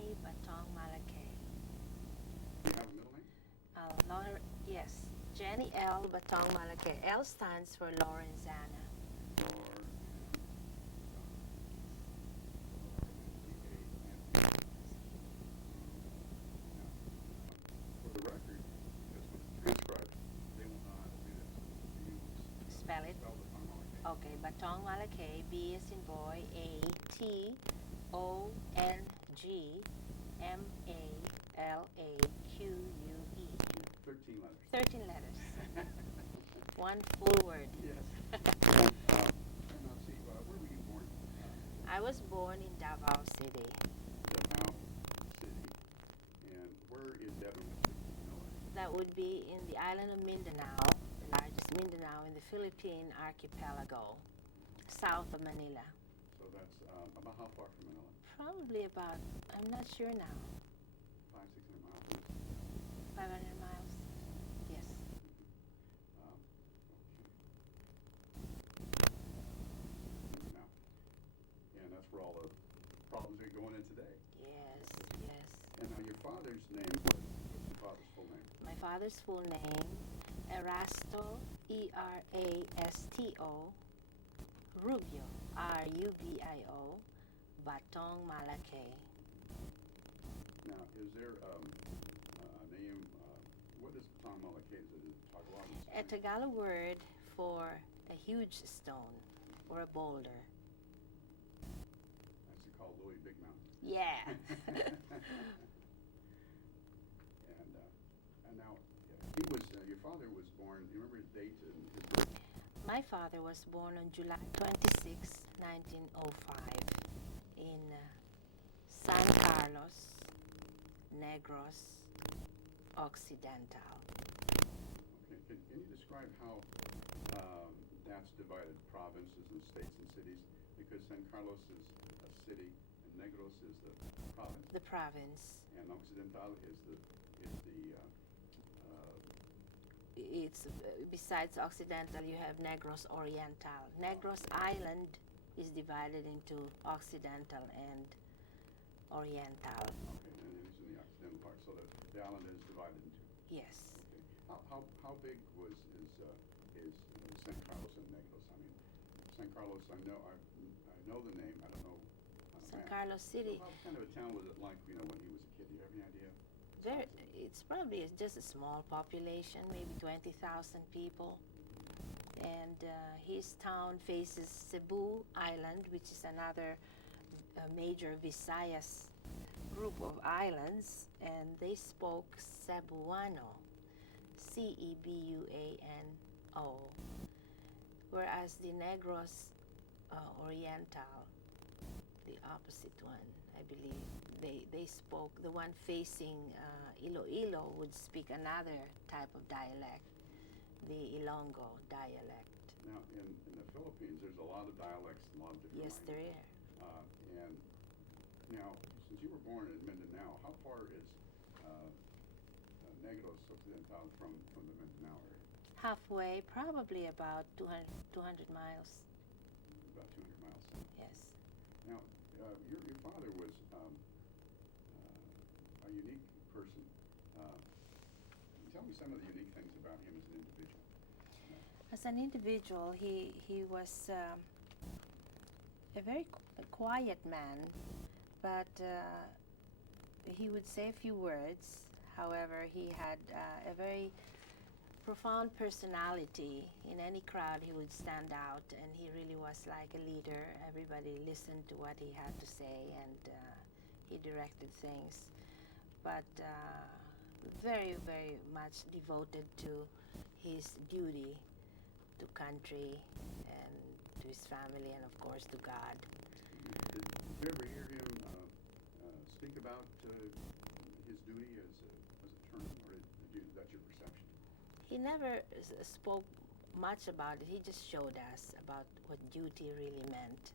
Jenny Batongmaloue. Do you have a middle name? Yes, Jenny L. Batongmaloue. L stands for Lorenzana. For the record, because when it's transcribed, they will not do this. You Spell it. spell Batongmaloue. Okay, Batongmaloue, B as in boy, Batongmalaque. 13 letters. 13 letters. One full word. Yes. And now, see, where were you born? I was born in Davao City. Davao City. And where is that in Manila? That would be in the island of Mindanao, the largest Mindanao in the Philippine archipelago, south of Manila. So that's about how far from Manila? Probably about, I'm not sure now, 500-600 miles. 500 miles. Yes. Now, and that's where all the problems are going in today. Yes, yes. And now your father's name, what's your father's full name? My father's full name, Erastu, Erasto, Rubio, Rubio, Batongmaloue. Now, is there a name, what is Batongmaloue? Is it Tagalog? A Tagalog word for a huge stone or a boulder. That's called Louis Big Mountain. Yeah. And now, he was, your father was born, do you remember his date and his birth? My father was born on July 26, 1905 in San Carlos, Negros Occidental. Okay, can you describe how that's divided provinces and states and cities? Because San Carlos is a city and Negros is the province. The province. And Occidental is the It's besides Occidental, you have Negros Oriental. Negros Island is divided into Occidental and Oriental. Okay, and it's in the Occidental part, so the island is divided into. Yes. Okay. How big is San Carlos and Negros? I mean, San Carlos, I know the name. I don't know. San Carlos City. So what kind of a town was it like, when he was a kid? Do you have any idea? It's probably just a small population, maybe 20,000 people. And his town faces Cebu Island, which is another major Visayas group of islands, and they spoke Cebuano, Cebuano, whereas the Negros Oriental, the opposite one, I believe, they spoke, the one facing Iloilo would speak another type of dialect, the Ilonggo dialect. Now, in the Philippines, there's a lot of dialects, a lot of different Yes, there languages. are. And now, since you were born in Mindanao, how far is Negros Occidental from the Mindanao area? Halfway, probably about 200 miles. About 200 miles. Yes. Now, your father was a unique person. Tell me some of the unique things about him as an individual. As an individual, he was a very quiet man, but he would say a few words. However, he had a very profound personality. In any crowd, he would stand out, and he really was like a leader. Everybody listened to what he had to say, and he directed things. But very, very much devoted to his duty to country and to his family, and of course to God. Did you ever hear him speak about his duty as a term, or is that your perception? He never spoke much about it. He just showed us about what duty really meant.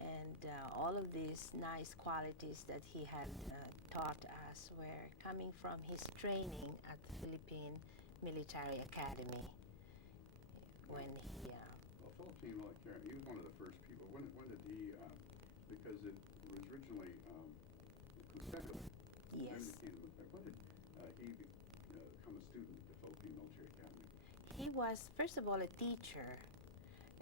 And all of these nice qualities that he had taught us were coming from his training at the Philippine Military Academy. When he... Well, Philippine military, he was one of the first people. When did he, because it was originally constabulary. Yes. Then became, when did he become a student at the Philippine Military Academy? He was, first of all, a teacher,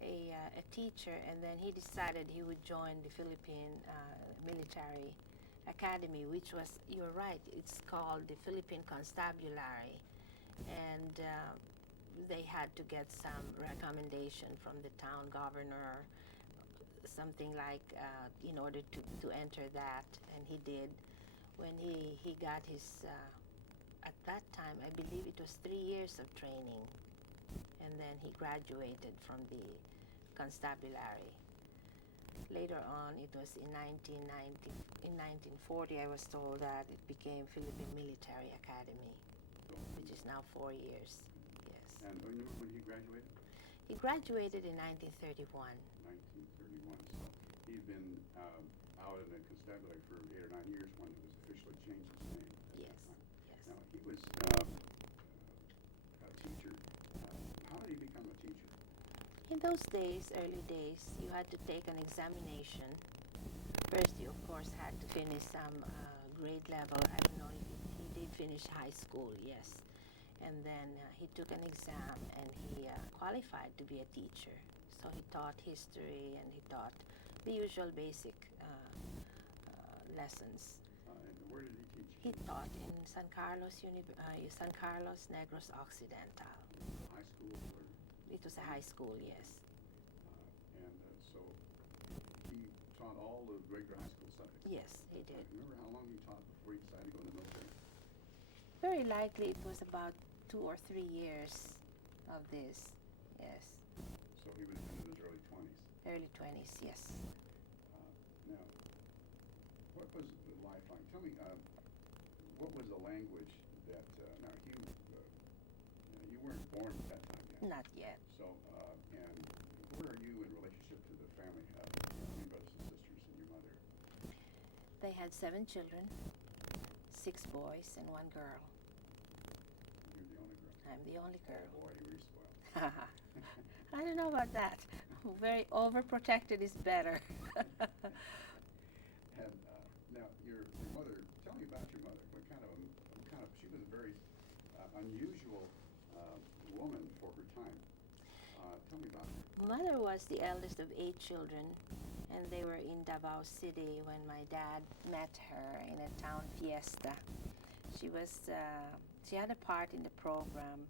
a teacher, and then he decided he would join the Philippine Military Academy, which was, you're right, it's called the Philippine Constabulary. And they had to get some recommendation from the town governor, something like, in order to enter that, and he did. When he got his, at that time, I believe it was 3 years of training, and then he graduated from the constabulary. Later on, it was in 1940, I was told that it became Philippine Military Academy, which is now 4 years. Yes. And when he graduated? He graduated in 1931. 1931. So he'd been out in the constabulary for 8 or 9 years when it was officially changed its name. Yes. Yes. Now, he was a teacher. How did he become a teacher? In those days, early days, you had to take an examination. First, you of course had to finish some grade level. I don't know if he did finish high school, yes. And then he took an exam and he qualified to be a teacher. So he taught history and he taught the usual basic lessons. And where did he teach? He taught in San Carlos Negros Occidental. High school? Or? It was a high school, yes. So he taught all the regular high school subjects? Yes, he did. Remember how long he taught before he decided to go in the military? Very likely it was about 2 or 3 years of this, yes. So he would have been in his early 20s? Early 20s, yes. Now, what was the life like? Tell me, what was the language that, now you weren't born at that time yet? Not yet. So, and where are you in relationship to the family, your brothers and sisters and your mother? They had 7 children, 6 boys and 1 girl. You're the only girl? I'm the only girl. Oh boy, you were spoiled. I don't know about that. Very overprotected is better. And now, your mother, tell me about your mother. What kind of, she was a very unusual woman for her time. Tell me about her. Mother was the eldest of 8 children, and they were in Davao City when my dad met her in a town fiesta. She had a part in the program,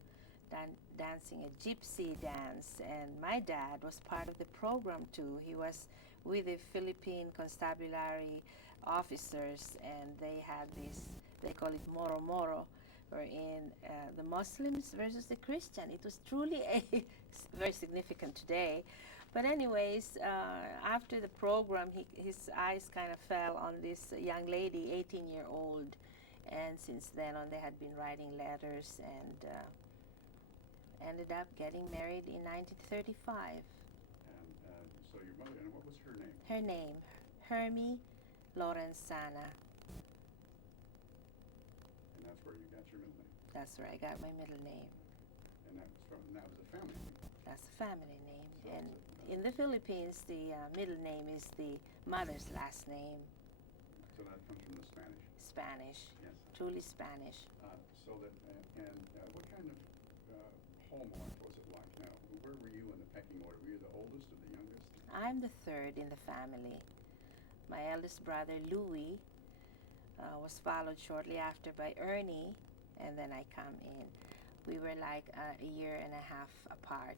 dancing a gypsy dance, and my dad was part of the program too. He was with the Philippine Constabulary officers, and they had this, they call it Moro Moro, wherein the Muslims versus the Christian. It was truly very significant today. But anyways, after the program, his eyes kind of fell on this young lady, 18-year-old, and since then on they had been writing letters and ended up getting married in 1935. And so your mother, and what was her name? Her name, Hermie Lorenzana. And that's where you got your middle name? That's where I got my middle name. And that was a family name? That's a family name. And in the Philippines, the middle name is the mother's last name. So that comes from the Spanish? Spanish. Yes. Truly Spanish. So that, and what kind of home life was it like? Now, where were you in the pecking order? Were you the oldest or the youngest? I'm the 3rd in the family. My eldest brother, Louis, was followed shortly after by Ernie, and then I come in. We were like a year and a half apart,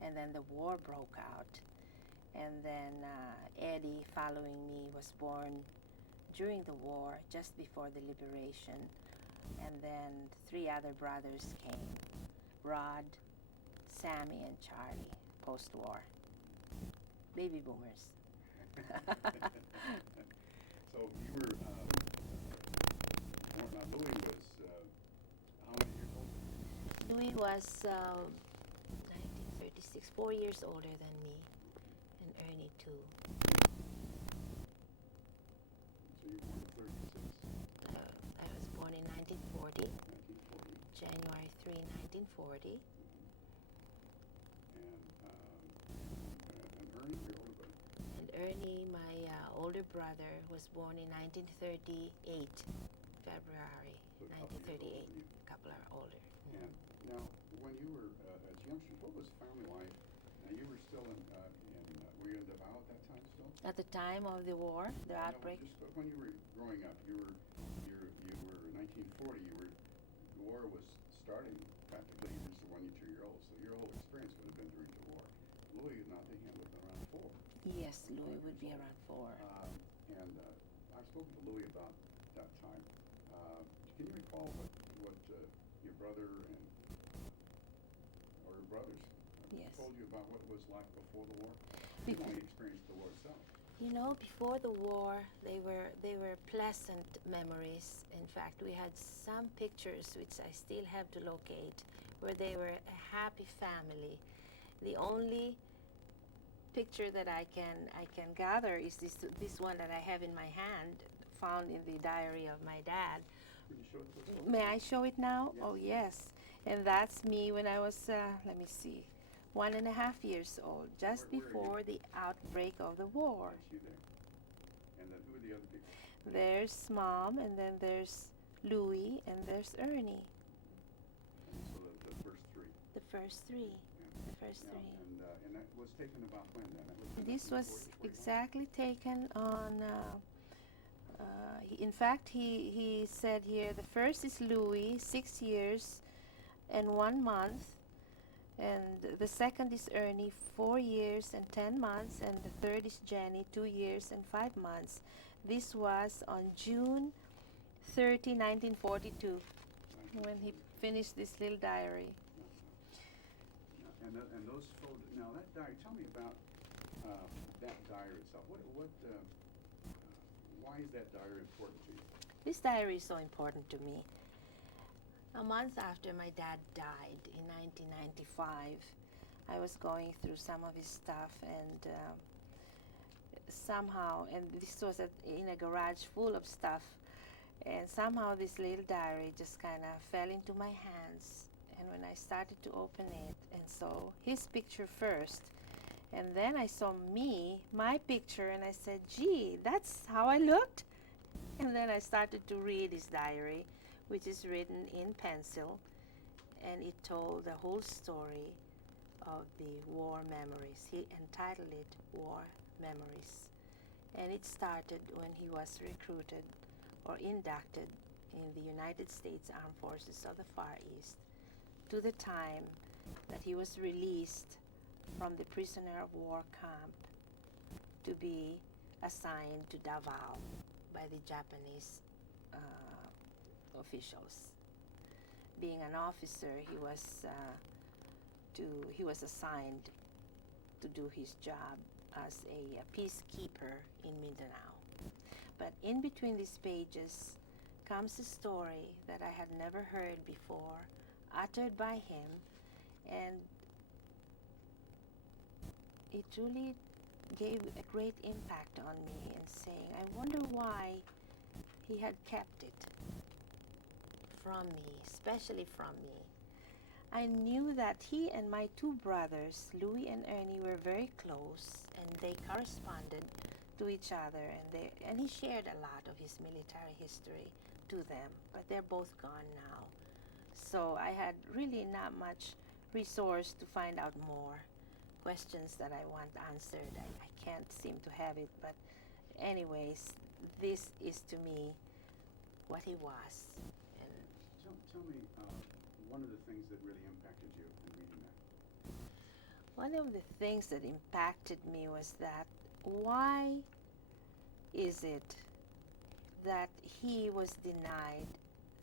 and then the war broke out. And then Eddie, following me, was born during the war, just before the liberation. And then 3 other brothers came, Rod, Sammy, and Charlie, post-war. Baby boomers. So you were, now Louis was, how many years old? Louis was 1936, 4 years older than me, and Ernie too. So you were born in 36? I was born in 1940, 1940. January 3, 1940. And Ernie, your older brother? And Ernie, my older brother, was born in 1938, February So a couple years older 1938. than you. A couple are older. And now, when you were as youngsters, what was family life? Now, you were still were you in Davao at that time still? At the time of the war, the No, outbreak, just when you were growing up, you were 1940. The war was starting practically. You were just a 1 or 2 year old, so your whole experience would have been during the war. Louis, not to him, would have been around 4. yes, Louis would be around 4. I've spoken to Louis about that time. Can you recall what your brother or your brothers Yes. told you about what it was like before the war? Be- You've only experienced the war itself. You know, before the war, they were pleasant memories. In fact, we had some pictures which I still have to locate, where they were a happy family. The only picture that I can gather is this one that I have in my hand, found in the diary of my dad. Can you show it to us? May I show it now? Yes. Oh yes, and that's me when I was let me see, 1.5 years old, just Where are you? before the outbreak of the war. That's you there. And then who are the other people? There's Mom, and then there's Louis, and there's Ernie. And so the first 3. The first 3. Yeah. The first 3. And that was taken about when then? That was in This was 1941? exactly taken on. In fact, he said here the first is Louis, 6 years and 1 month, and the second is Ernie, 4 years and 10 months, and the third is Jenny, 2 years and 5 months. This was on June 30, 1942, when he finished this little diary. And those photos. Now that diary. Tell me about that diary itself. Why is that diary important to you? This diary is so important to me. A month after my dad died in 1995, I was going through some of his stuff, and somehow, and this was in a garage full of stuff, and somehow this little diary just kind of fell into my hands. And when I started to open it and saw his picture first, and then I saw my picture, and I said, gee, that's how I looked. And then I started to read his diary, which is written in pencil, and it told the whole story of the war memories. He entitled it War Memories. And it started when he was recruited or inducted in the United States Armed Forces of the Far East, to the time that he was released from the prisoner of war camp to be assigned to Davao by the Japanese officials. Being an officer, he was assigned to do his job as a peacekeeper in Mindanao. But in between these pages comes a story that I had never heard before, uttered by him, and it truly gave a great impact on me, and saying, I wonder why he had kept it from me, especially from me. I knew that he and my 2 brothers, Louis and Ernie, were very close, and they corresponded to each other, and he shared a lot of his military history to them, but they're both gone now. So I had really not much resource to find out more questions that I want answered. I can't seem to have it, but anyways, this is to me what he was. And Tell me one of the things that really impacted you in reading that. one of the things that impacted me was that why is it that he was denied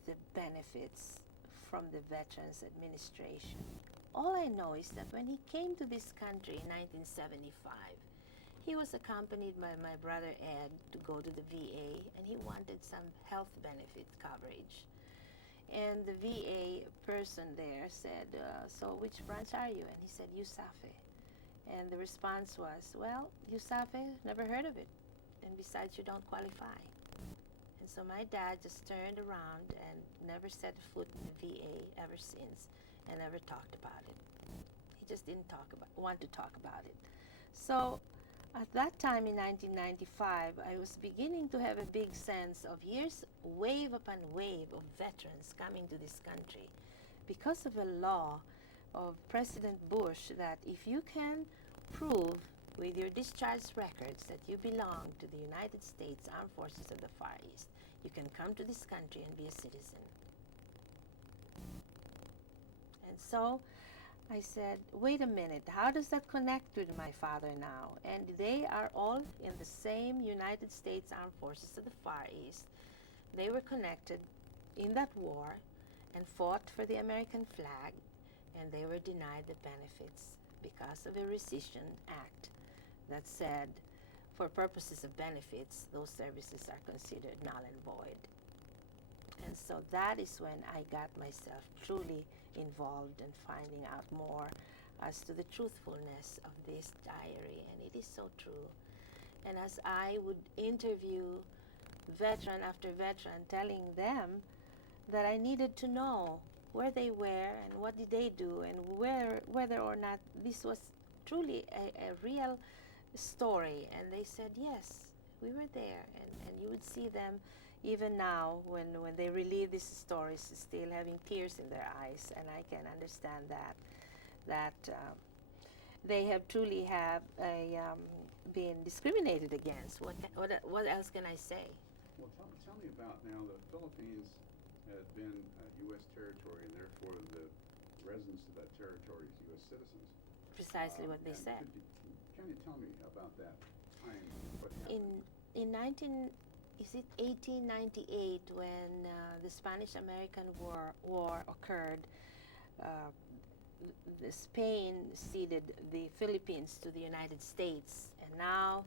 the benefits from the Veterans Administration? All I know is that when he came to this country in 1975, he was accompanied by my brother Ed to go to the VA, and he wanted some health benefit coverage. And the VA person there said, so which branch are you? And he said, USAFE. And the response was, well, USAFE, never heard of it. And besides, you don't qualify. And so my dad just turned around and never set foot in the VA ever since, and never talked about it. He just didn't want to talk about it. So At that time in 1995, I was beginning to have a big sense of here's wave upon wave of veterans coming to this country because of a law of President Bush that if you can prove with your discharge records that you belong to the United States Armed Forces of the Far East, you can come to this country and be a citizen. And so I said, wait a minute, how does that connect with my father now? And they are all in the same United States Armed Forces of the Far East. They were connected in that war and fought for the American flag, and they were denied the benefits because of a rescission act that said, for purposes of benefits, those services are considered null and void. And so that is when I got myself truly involved in finding out more as to the truthfulness of this diary, and it is so true. And as I would interview veteran after veteran, telling them that I needed to know where they were and what did they do and whether or not this was truly a real story, and they said yes, we were there, and you would see them even now when they relive these stories still having tears in their eyes, and I can understand that they have truly have been discriminated against. What else can I say? Well, tell me about now the Philippines had been U.S. territory, and therefore the residents of that territory is U.S. citizens. Precisely what they said. Can you tell me about that time? What happened? In 1898, when the Spanish-American War occurred, Spain ceded the Philippines to the United States, and now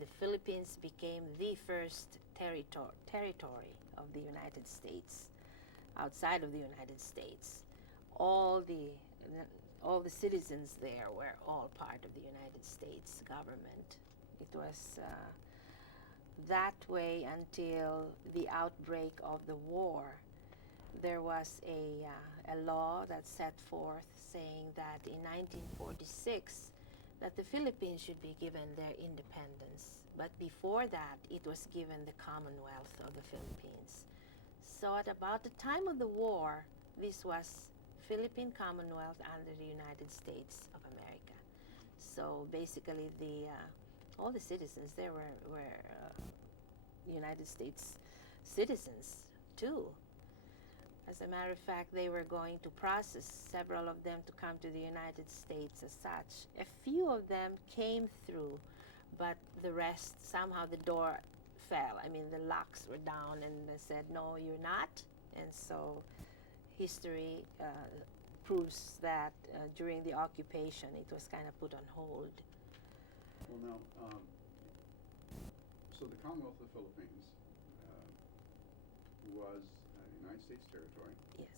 the Philippines became the first territory of the United States, outside of the United States. All the citizens there were all part of the United States government. It was that way until the outbreak of the war. There was a law that set forth saying that in 1946 that the Philippines should be given their independence. But before that, it was given the Commonwealth of the Philippines. So at about the time of the war, this was Philippine Commonwealth under the United States of America. So basically, all the citizens there were United States citizens too. As a matter of fact, they were going to process several of them to come to the United States as such. A few of them came through, but the rest, somehow the door fell. I mean, the locks were down, and they said, no, you're not. And so history proves that during the occupation, it was kind of put on hold. Well, now, so the Commonwealth of the Philippines was United States territory. Yes.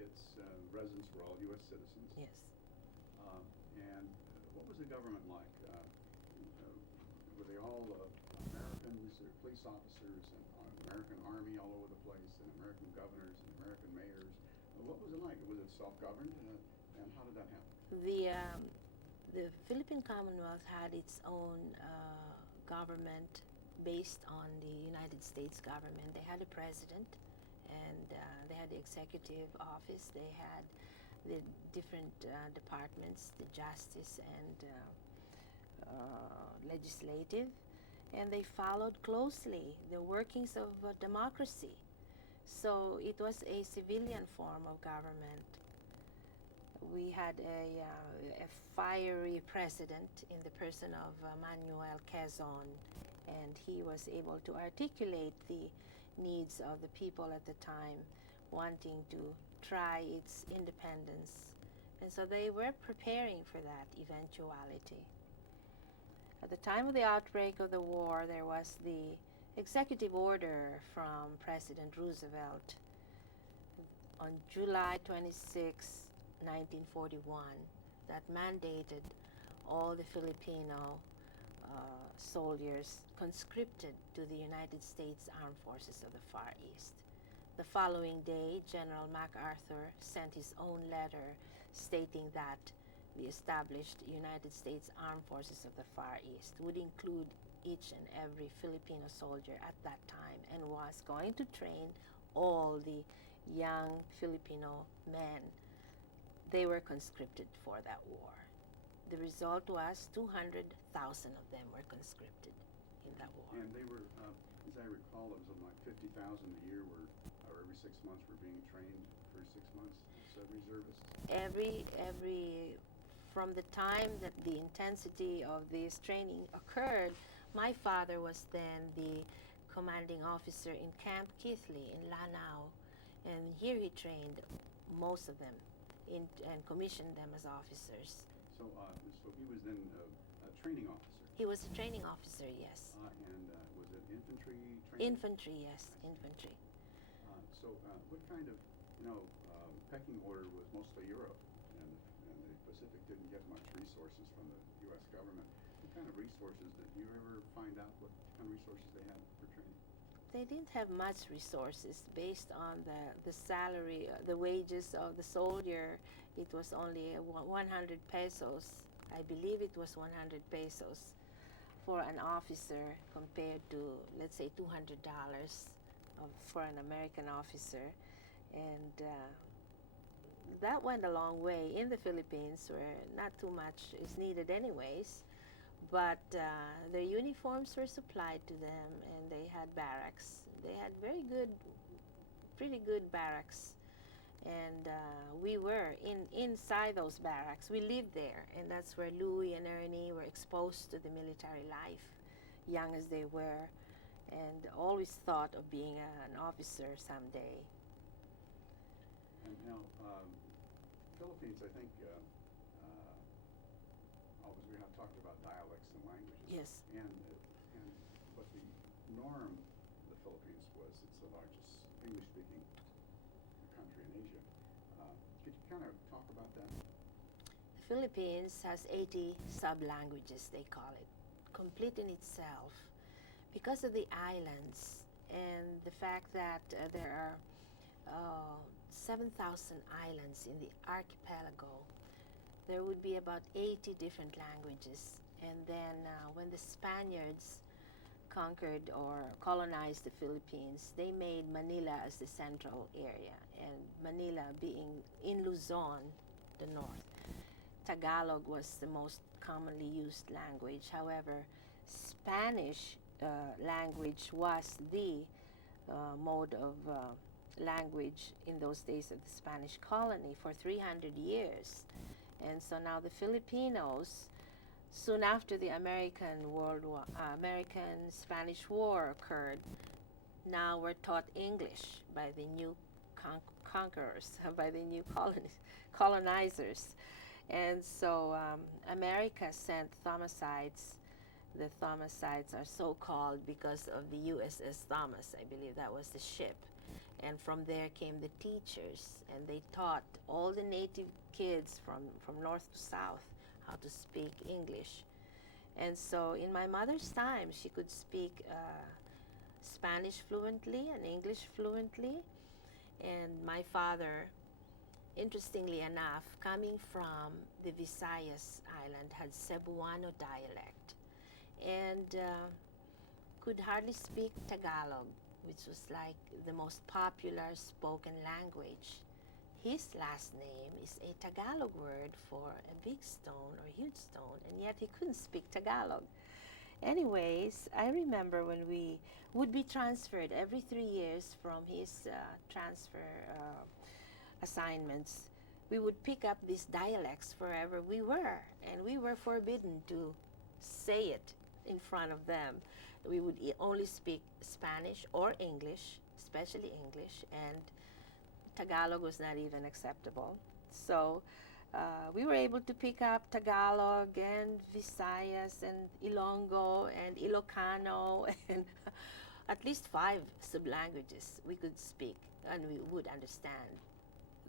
Its residents were all U.S. citizens. Yes. And what was the government like? Were they all Americans, or police officers, and American Army all over the place, and American governors and American mayors? What was it like? Was it self-governed, and how did that happen? The Philippine Commonwealth had its own government based on the United States government. They had a president, and they had the executive office. They had the different departments, the justice and legislative, and they followed closely the workings of democracy. So it was a civilian form of government. We had a fiery president in the person of Manuel Quezon, and he was able to articulate the needs of the people at the time, wanting to try its independence. And so they were preparing for that eventuality. At the time of the outbreak of the war, there was the executive order from President Roosevelt on July 26, 1941, that mandated all the Filipino soldiers conscripted to the United States Armed Forces of the Far East. The following day, General MacArthur sent his own letter stating that the established United States Armed Forces of the Far East would include each and every Filipino soldier at that time and was going to train all the young Filipino men. They were conscripted for that war. The result was 200,000 of them were conscripted in that war. And they were, as I recall, it was something like 50,000 a year or every 6 months were being trained for 6 months as reservists. From the time that the intensity of this training occurred, my father was then the commanding officer in Camp Keithley in Lanao, and here he trained most of them and commissioned them as officers. So he was then a training officer. He was a training officer, yes. And was it infantry training? Infantry, yes, infantry. What kind of, pecking order was mostly Europe, and the Pacific didn't get much resources from the U.S. government. What kind of resources, did you ever find out what kind of resources they had for training? They didn't have much resources based on the salary, the wages of the soldier. It was only 100 pesos. I believe it was 100 pesos for an officer compared to, let's say, $200 for an American officer. And that went a long way in the Philippines, where not too much is needed anyways. But their uniforms were supplied to them, and they had barracks. They had pretty good barracks. And we were inside those barracks. We lived there, and that's where Louie and Ernie were exposed to the military life, young as they were, and always thought of being an officer someday. And now, Philippines, I think, we have talked about dialects and languages. Yes. But the norm of the Philippines was it's the largest English-speaking country in Asia. Could you kind of talk about that? The Philippines has 80 sub-languages, they call it, complete in itself. Because of the islands and the fact that there are 7,000 islands in the archipelago, there would be about 80 different languages. And then when the Spaniards conquered or colonized the Philippines, they made Manila as the central area, and Manila being in Luzon, the north. Tagalog was the most commonly used language. However, Spanish language was the mode of language in those days of the Spanish colony for 300 years. And so now the Filipinos, soon after the American-Spanish War occurred, now were taught English by the new conquerors, by the new colonizers. And so America sent Thomasides. The Thomasides are so called because of the USS Thomas. I believe that was the ship. And from there came the teachers, and they taught all the native kids from north to south how to speak English. And so in my mother's time, she could speak Spanish fluently and English fluently. And my father, interestingly enough, coming from the Visayas island, had Cebuano dialect and could hardly speak Tagalog, which was like the most popular spoken language. His last name is a Tagalog word for a big stone or huge stone, and yet he couldn't speak Tagalog. Anyways, I remember when we would be transferred every 3 years from his transfer assignments, we would pick up these dialects wherever we were, and we were forbidden to say it in front of them. We would only speak Spanish or English, especially English, and Tagalog was not even acceptable. So we were able to pick up Tagalog and Visayas and Ilonggo and Ilocano and at least 5 sub-languages we could speak and we would understand.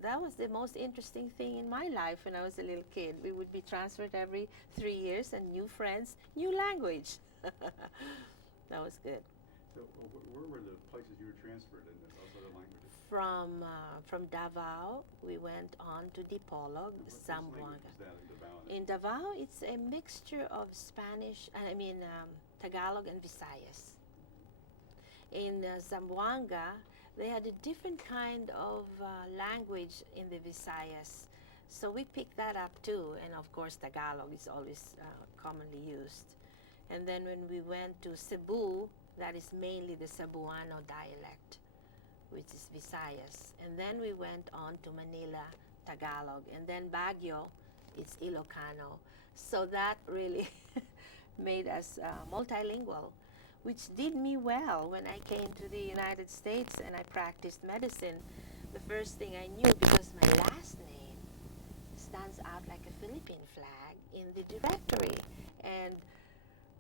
That was the most interesting thing in my life when I was a little kid. We would be transferred every 3 years, and new friends, new language. That was good. So where were the places you were transferred in those other languages? From Davao, we went on to Dipolog, What language Zamboanga. is that in Davao? In Davao, it's a mixture of Spanish, Tagalog and Visayas. In Zamboanga, they had a different kind of language in the Visayas. So we picked that up too, and of course Tagalog is always commonly used. And then when we went to Cebu, that is mainly the Cebuano dialect, which is Visayas. And then we went on to Manila, Tagalog, and then Baguio, it's Ilocano. So that really made us multilingual, which did me well when I came to the United States and I practiced medicine. The first thing I knew, because my last name stands out like a Philippine flag in the directory. And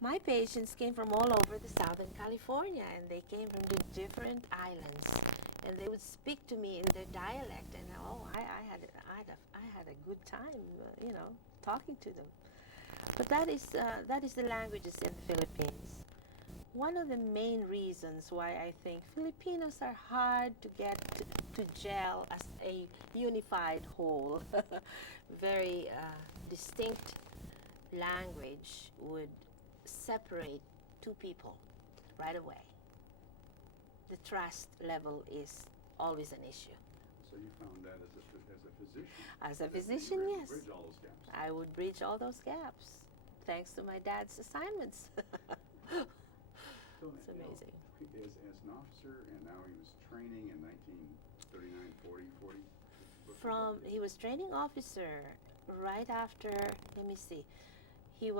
my patients came from all over the Southern California, and they came from the different islands, and they would speak to me in their dialect, and I had a good time, talking to them. But that is the languages in the Philippines. One of the main reasons why I think Filipinos are hard to get to gel as a unified whole, very distinct language would separate two people right away. The trust level is always an issue. So you found that as a physician? As a physician, you yes. Bridge all those gaps. I would bridge all those gaps, thanks to my dad's assignments. So, It's amazing. As an officer, and now he was training in 1939, 40. He was training officer right after, let me see, he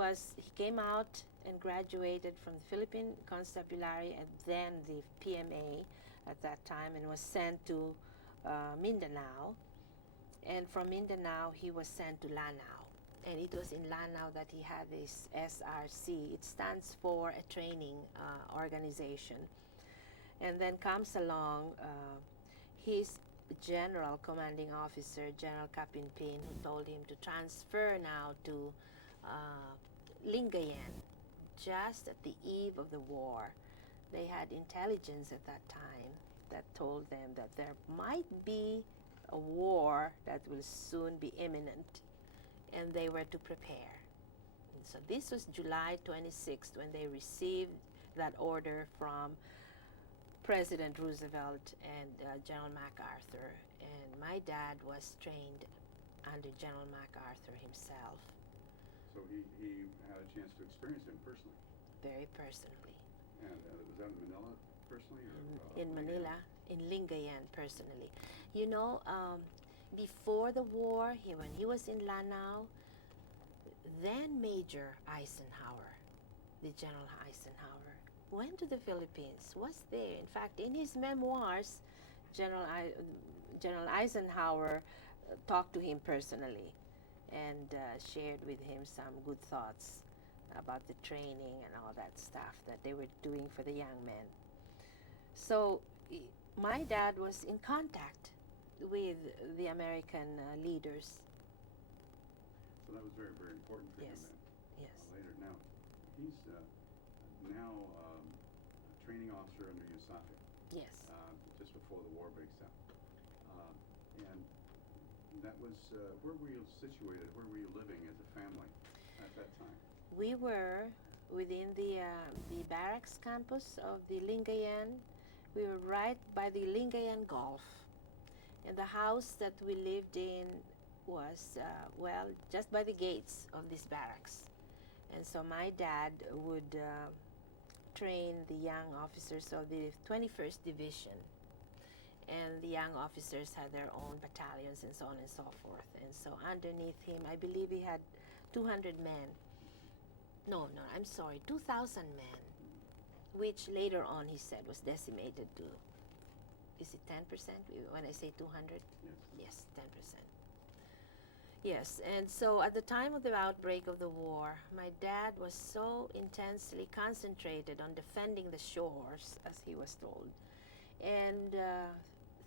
came out and graduated from the Philippine Constabulary and then the PMA at that time, and was sent to Mindanao. And from Mindanao, he was sent to Lanao. And it was in Lanao that he had this SRC. It stands for a training organization. And then comes along his general commanding officer, General Capinpin, who told him to transfer now to Lingayen, just at the eve of the war. They had intelligence at that time that told them that there might be a war that will soon be imminent, and they were to prepare. And so this was July 26th when they received that order from President Roosevelt and General MacArthur. And my dad was trained under General MacArthur himself. So he had a chance to experience him personally? Very personally. And was that in Manila personally? Or, in Manila, in Lingayen personally. You know, before the war, when he was in Lanao, then Major Eisenhower, the General Eisenhower, went to the Philippines, was there. In fact, in his memoirs, General Eisenhower talked to him personally and shared with him some good thoughts about the training and all that stuff that they were doing for the young men. So my dad was in contact with the American leaders. So that was very, very important for him Yes. then. Yes. Later. Now, he's now a training officer under USAFE. Yes. Just before the war breaks out. And that was, where were you situated? Where were you living as a family at that time? We were within the barracks campus of the Lingayen. We were right by the Lingayen Gulf. And the house that we lived in was, just by the gates of this barracks. And so my dad would train the young officers of the 21st Division. And the young officers had their own battalions and so on and so forth. And so underneath him, I believe he had 200 men. No, I'm sorry, 2,000 men, which later on he said was decimated to, is it 10% when I say 200? Yes. Yes, 10%. Yes, and so at the time of the outbreak of the war, my dad was so intensely concentrated on defending the shores, as he was told. And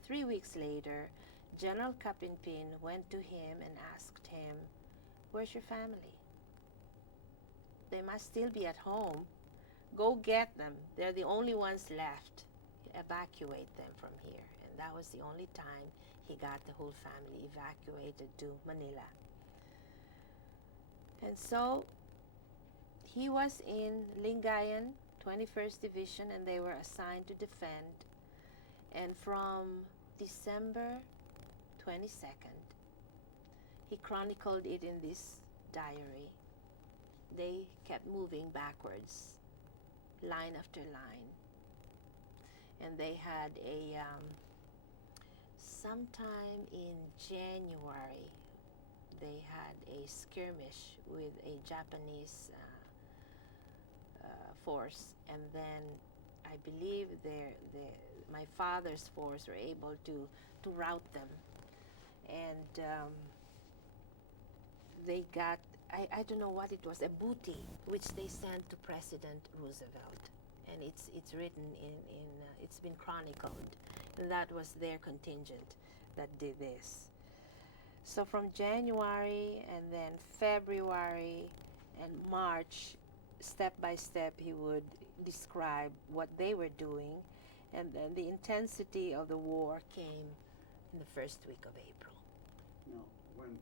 3 weeks later, General Capinpin went to him and asked him, "Where's your family? They must still be at home, Go get them. They're the only ones left. Evacuate them from here. And that was the only time he got the whole family evacuated to Manila. And so he was in Lingayen, 21st Division, and they were assigned to defend. And from December 22nd, he chronicled it in this diary. They kept moving backwards, line after line. And they had a, sometime in January, they had a skirmish with a Japanese force. And then I believe my father's force were able to rout them. And they got, I don't know what it was, a booty, which they sent to President Roosevelt. And it's written it's been chronicled. And that was their contingent that did this. So from January and then February and March, step by step, he would describe what they were doing. And then the intensity of the war came in the first week of April. Now, when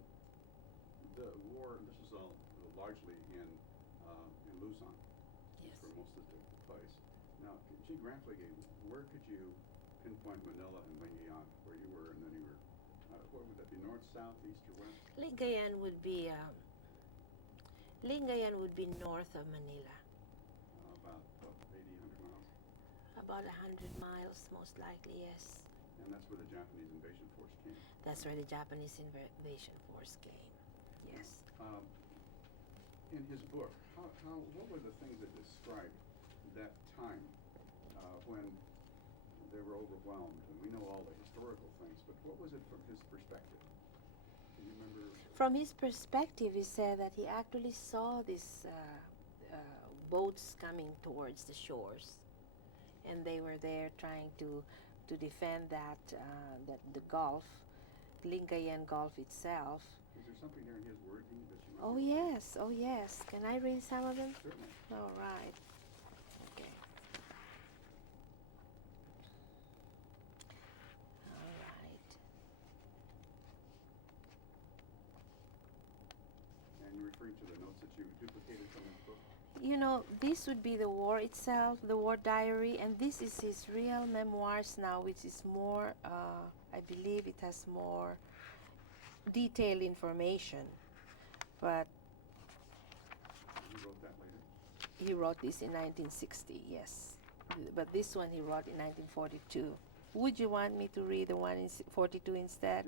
the war, this is all largely in Luzon, Yes. for most of the place. Now, geographically, where could you pinpoint Manila and Lingayen, where you were, and then you were, what would that be, north, south, east, or west? Lingayen would be north of Manila. About 80, 100 miles? About 100 miles, most likely, yes. And that's where the Japanese invasion force came. That's where the Japanese invasion force came. Yes. In his book, what were the things that described that time when they were overwhelmed? And we know all the historical things, but what was it from his perspective? Can you remember? From his perspective, he said that he actually saw these boats coming towards the shores, and they were there trying to defend that the Gulf, Lingayen Gulf itself. Is there something here in his wording that you might? Oh yes, oh yes. Can I read some of them? Certainly. All right. Okay. All right. And you're referring to the notes that you duplicated from his book? You know, this would be the war itself, the war diary, and this is his real memoirs now, which is more, I believe it has more detailed information. But You wrote that later? he wrote this in 1960, yes. But this one he wrote in 1942. Would you want me to read the one in 42 instead?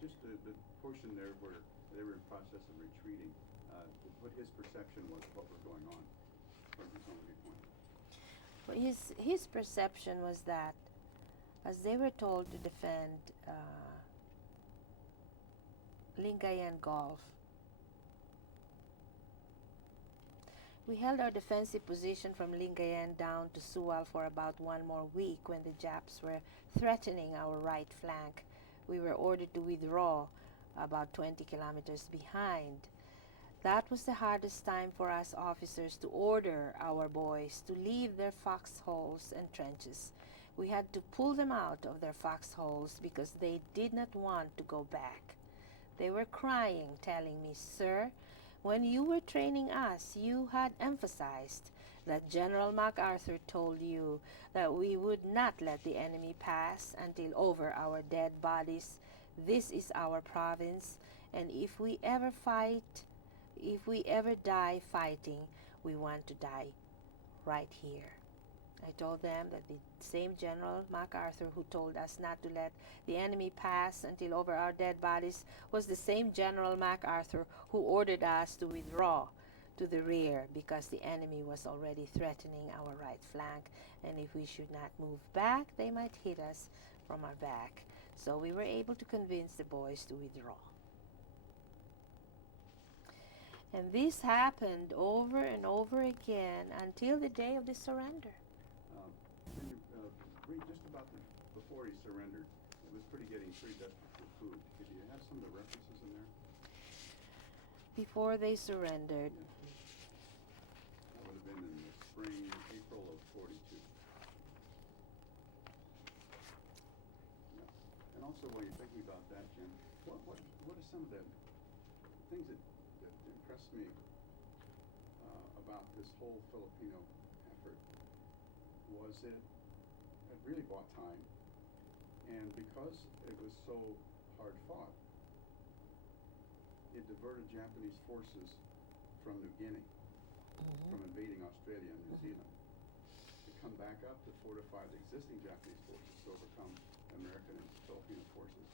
Just the portion there where they were in process of retreating, what his perception was of what was going on from his own viewpoint. But his perception was that as they were told to defend Lingayen Gulf, we held our defensive position from Lingayen down to Sual for about one more week. When the Japs were threatening our right flank, we were ordered to withdraw about 20 kilometers behind. That was the hardest time for us officers, to order our boys to leave their foxholes and trenches. We had to pull them out of their foxholes because they did not want to go back. They were crying, telling me, "Sir, when you were training us, you had emphasized that General MacArthur told you that we would not let the enemy pass until over our dead bodies. This is our province, and if we ever die fighting, we want to die right here." I told them that the same General MacArthur who told us not to let the enemy pass until over our dead bodies was the same General MacArthur who ordered us to withdraw to the rear because the enemy was already threatening our right flank, and if we should not move back, they might hit us from our back. So we were able to convince the boys to withdraw. And this happened over and over again until the day of the surrender. Can you read just about before he surrendered? It was getting pretty desperate for food. Could you have some of the references in there? Before they surrendered. That would have been in the spring, April. also, while you're thinking about that, Jim, what are some of the things that impressed me about this whole Filipino effort was it really bought time, and because it was so hard fought, it diverted Japanese forces from New Guinea, from invading Australia and New Zealand, to come back up to fortify the existing Japanese forces to overcome American and Filipino forces.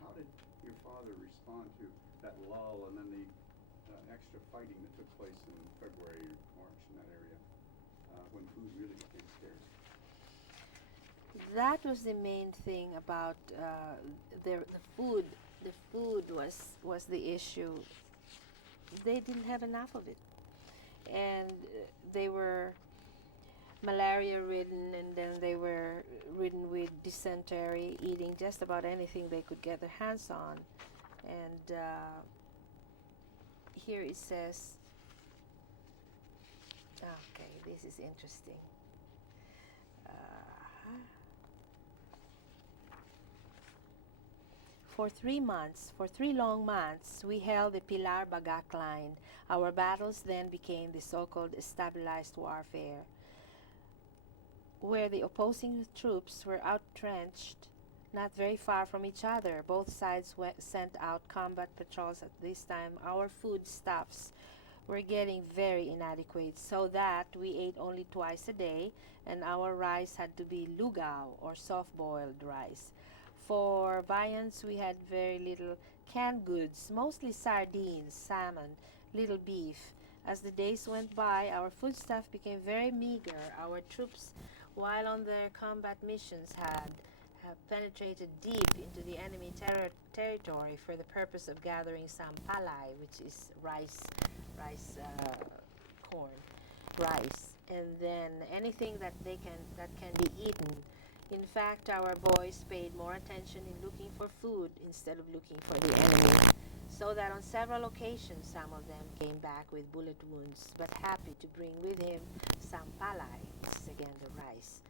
How did your father respond to that lull and then the extra fighting that took place in February or March in that area when food really became scarce? That was the main thing about the food. The food was the issue. They didn't have enough of it, and they were malaria ridden, and then they were ridden with dysentery, eating just about anything they could get their hands on. And here it says, okay, this is interesting. For 3 months, for 3 long months, we held the Pilar Bagak line. Our battles then became the so-called stabilized warfare, where the opposing troops were outtrenched not very far from each other. Both sides sent out combat patrols at this time. Our foodstuffs were getting very inadequate, so that we ate only twice a day, and our rice had to be lugao, or soft-boiled rice. For viands, we had very little canned goods, mostly sardines, salmon, little beef. As the days went by, our foodstuff became very meager. Our troops, while on their combat missions, have penetrated deep into the enemy territory for the purpose of gathering some palay, which is corn, rice, and then anything that can be eaten. In fact, our boys paid more attention in looking for food instead of looking for the enemy, so that on several occasions some of them came back with bullet wounds, but happy to bring with him some palay, which is again the rice.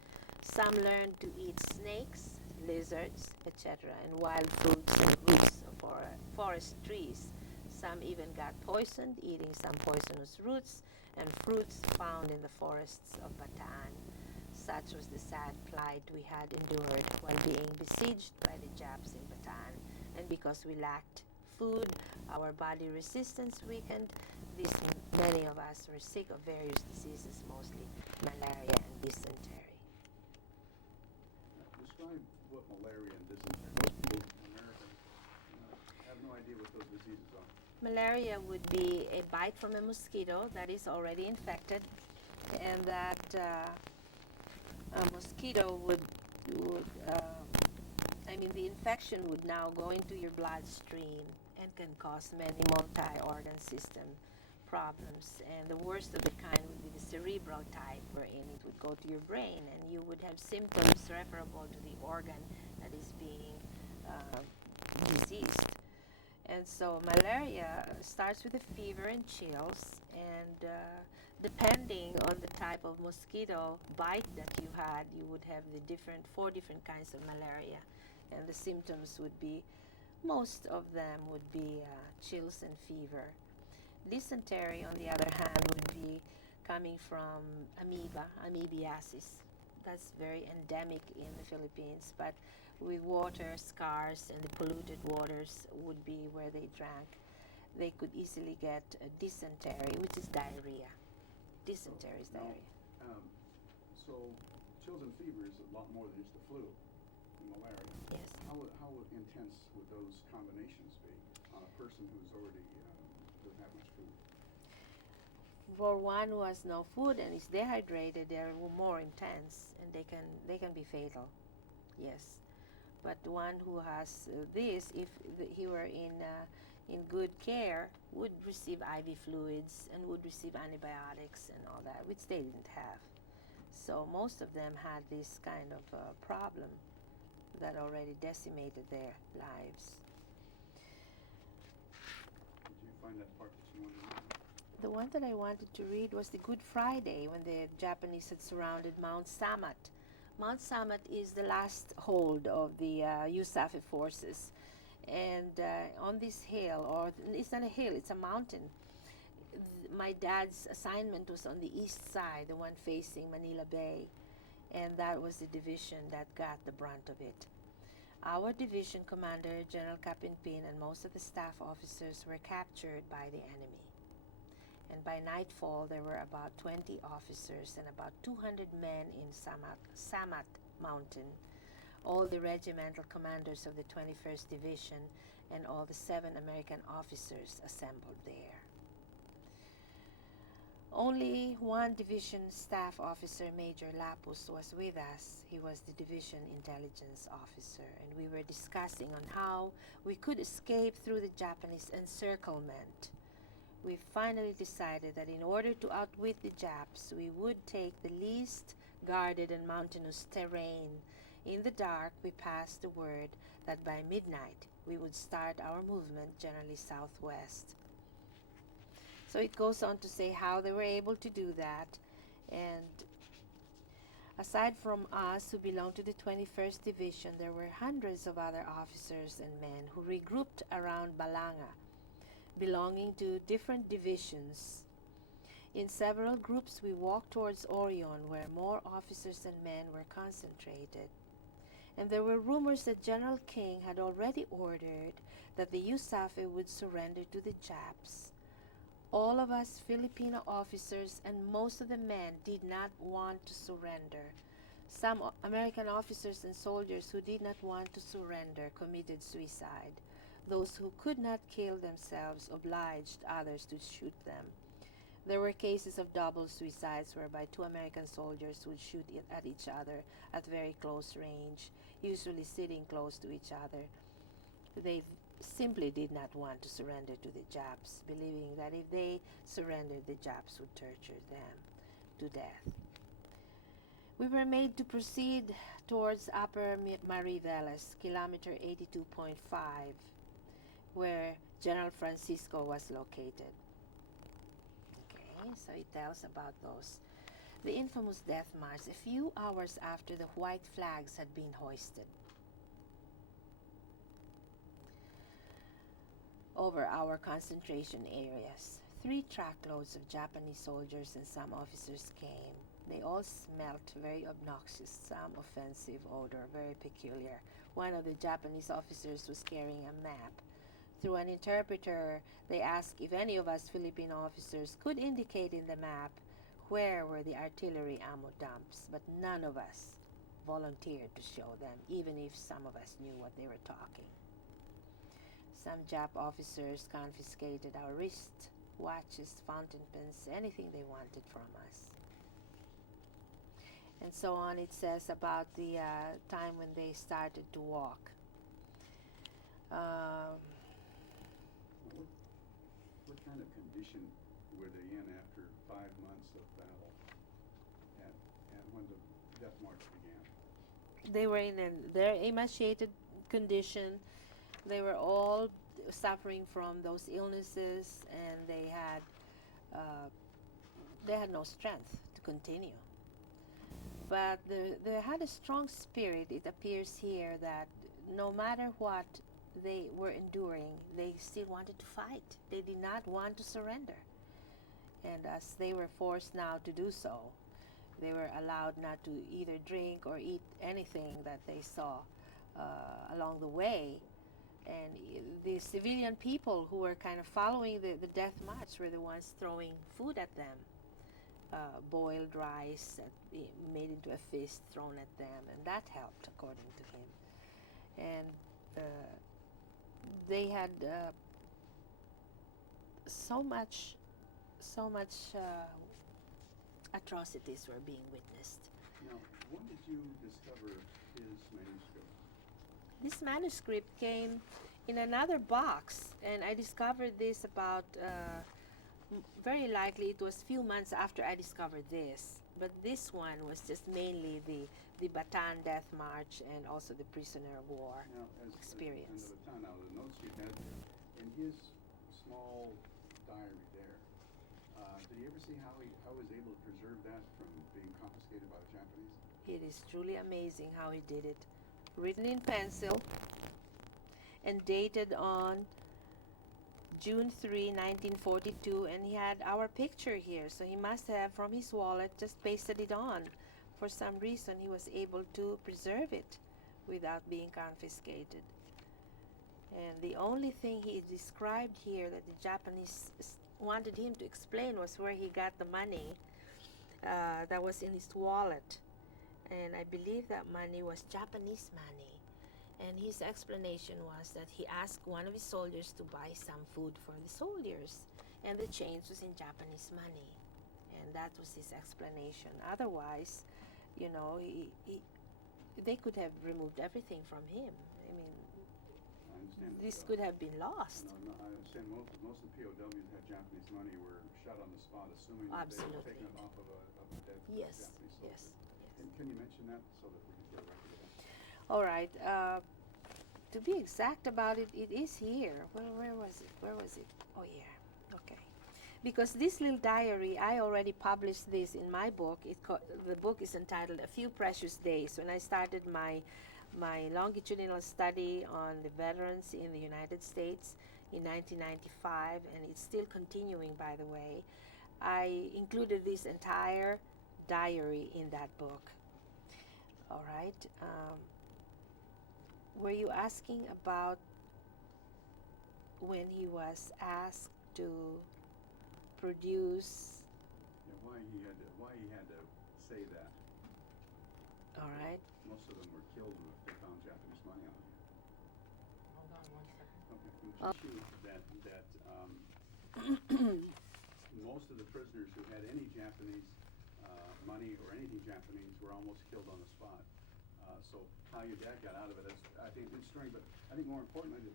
Some learned to eat snakes, lizards, etc., and wild fruits and roots of forest trees. Some even got poisoned, eating some poisonous roots and fruits found in the forests of Bataan. Such was the sad plight we had endured while being besieged by the Japs in Bataan. And because we lacked food, our body resistance weakened. Many of us were sick of various diseases, mostly malaria and dysentery. Describe what malaria and dysentery. Most people in America have no idea what those diseases are. Malaria would be a bite from a mosquito that is already infected, and that a mosquito the infection would now go into your bloodstream and can cause many multi-organ system problems. And the worst of the kind would be the cerebral type, wherein it would go to your brain and you would have symptoms referable to the organ that is being diseased. And so malaria starts with a fever and chills, and depending on the type of mosquito bite that you had, you would have the 4 different kinds of malaria. And the symptoms would be, most of them would be chills and fever. Dysentery, on the other hand, would be coming from amoebiasis. That's very endemic in the Philippines, but with water, scars, and the polluted waters would be where they drank. They could easily get dysentery, which is diarrhea. Dysentery is diarrhea. So chills and fever is a lot more than just the flu and malaria. Yes. How intense would those combinations be on a person who's already doesn't have much food? For one who has no food and is dehydrated, they're more intense, and they can be fatal. Yes, but one who has this, if he were in good care, would receive IV fluids and would receive antibiotics and all that, which they didn't have. So most of them had this kind of problem that already decimated their lives. Did you find that part that you wanted to know? The one that I wanted to read was the Good Friday, when the Japanese had surrounded Mount Samat, Mount Samat is the last hold of the USAFE forces. And on this hill, or it's not a hill, it's a mountain. My dad's assignment was on the east side, the one facing Manila Bay. And that was the division that got the brunt of it. Our division commander, General Kapinpin, and most of the staff officers were captured by the enemy. And by nightfall, there were about 20 officers and about 200 men in Samat Mountain, all the regimental commanders of the 21st Division, and all the 7 American officers assembled there. Only one division staff officer, Major Lapus, was with us. He was the division intelligence officer, and we were discussing on how we could escape through the Japanese encirclement. We finally decided that in order to outwit the Japs, we would take the least guarded and mountainous terrain. In the dark, we passed the word that by midnight we would start our movement generally southwest. So it goes on to say how they were able to do that. And aside from us who belonged to the 21st Division, there were hundreds of other officers and men who regrouped around Balanga, belonging to different divisions. In several groups, we walked towards Orion, where more officers and men were concentrated. And there were rumors that General King had already ordered that the USAFE would surrender to the Japs. All of us Filipino officers and most of the men did not want to surrender. Some American officers and soldiers who did not want to surrender committed suicide. Those who could not kill themselves obliged others to shoot them. There were cases of double suicides whereby 2 American soldiers would shoot at each other at very close range, usually sitting close to each other. They simply did not want to surrender to the Japs, believing that if they surrendered, the Japs would torture them to death. We were made to proceed towards Upper Mariveles, kilometer 82.5, where General Francisco was located. Okay, so it tells about those. The infamous death march, a few hours after the white flags had been hoisted over our concentration areas. 3 truckloads of Japanese soldiers and some officers came. They all smelt very obnoxious, some offensive odor, very peculiar. One of the Japanese officers was carrying a map. Through an interpreter, they asked if any of us Filipino officers could indicate in the map where were the artillery ammo dumps, but none of us volunteered to show them, even if some of us knew what they were talking. Some Jap officers confiscated our wrist watches, fountain pens, anything they wanted from us. And so on. It says about the time when they started to walk. What kind of condition were they in after 5 months of battle and when the death march began? They were in a very emaciated condition. They were all suffering from those illnesses, and they had no strength to continue. But they had a strong spirit. It appears here that no matter what they were enduring, they still wanted to fight. They did not want to surrender. And as they were forced now to do so, they were allowed not to either drink or eat anything that they saw along the way. And the civilian people who were kind of following the death march were the ones throwing food at them. Boiled rice made into a fist thrown at them, and that helped, according to him. And they had so much atrocities were being witnessed. Now, when did you discover his manuscript? This manuscript came in another box, and I discovered this about very likely it was few months after I discovered this. But this one was just mainly the Bataan Death March and also the prisoner of war experience. And the Bataan, now the notes you had there, in his small diary there, did he ever see how he was able to preserve that from being confiscated by the Japanese? It is truly amazing how he did it. Written in pencil and dated on June 3, 1942, and he had our picture here, so he must have from his wallet just pasted it on. For some reason he was able to preserve it without being confiscated. And the only thing he described here that the Japanese wanted him to explain was where he got the money that was in his wallet. And I believe that money was Japanese money. And his explanation was that he asked one of his soldiers to buy some food for the soldiers, and the change was in Japanese money. And that was his explanation. Otherwise, you know, they could have removed everything from him. I mean, I understand this that, could have been lost. No, I understand most of the POWs that had Japanese money were shot on the spot, assuming that they were taking it off of a dead Yes, Japanese soldier. yes. Can you mention that so that we can get a record of that? All right. To be exact about it, it is here. Where was it? Where was it? Oh, yeah. Okay. Because this little diary, I already published this in my book. The book is entitled A Few Precious Days. When I started my longitudinal study on the veterans in the United States in 1995, and it's still continuing, by the way, I included this entire diary in that book. All right. Were you asking about when he was asked to produce? Yeah, why he had to say that? All right. Most of them were killed if they found Japanese money on them. Hold on 1 second. Okay. Issue that most of the prisoners who had any Japanese money or anything Japanese were almost killed on the spot. So how your dad got out of it is, I think, interesting, but I think more importantly,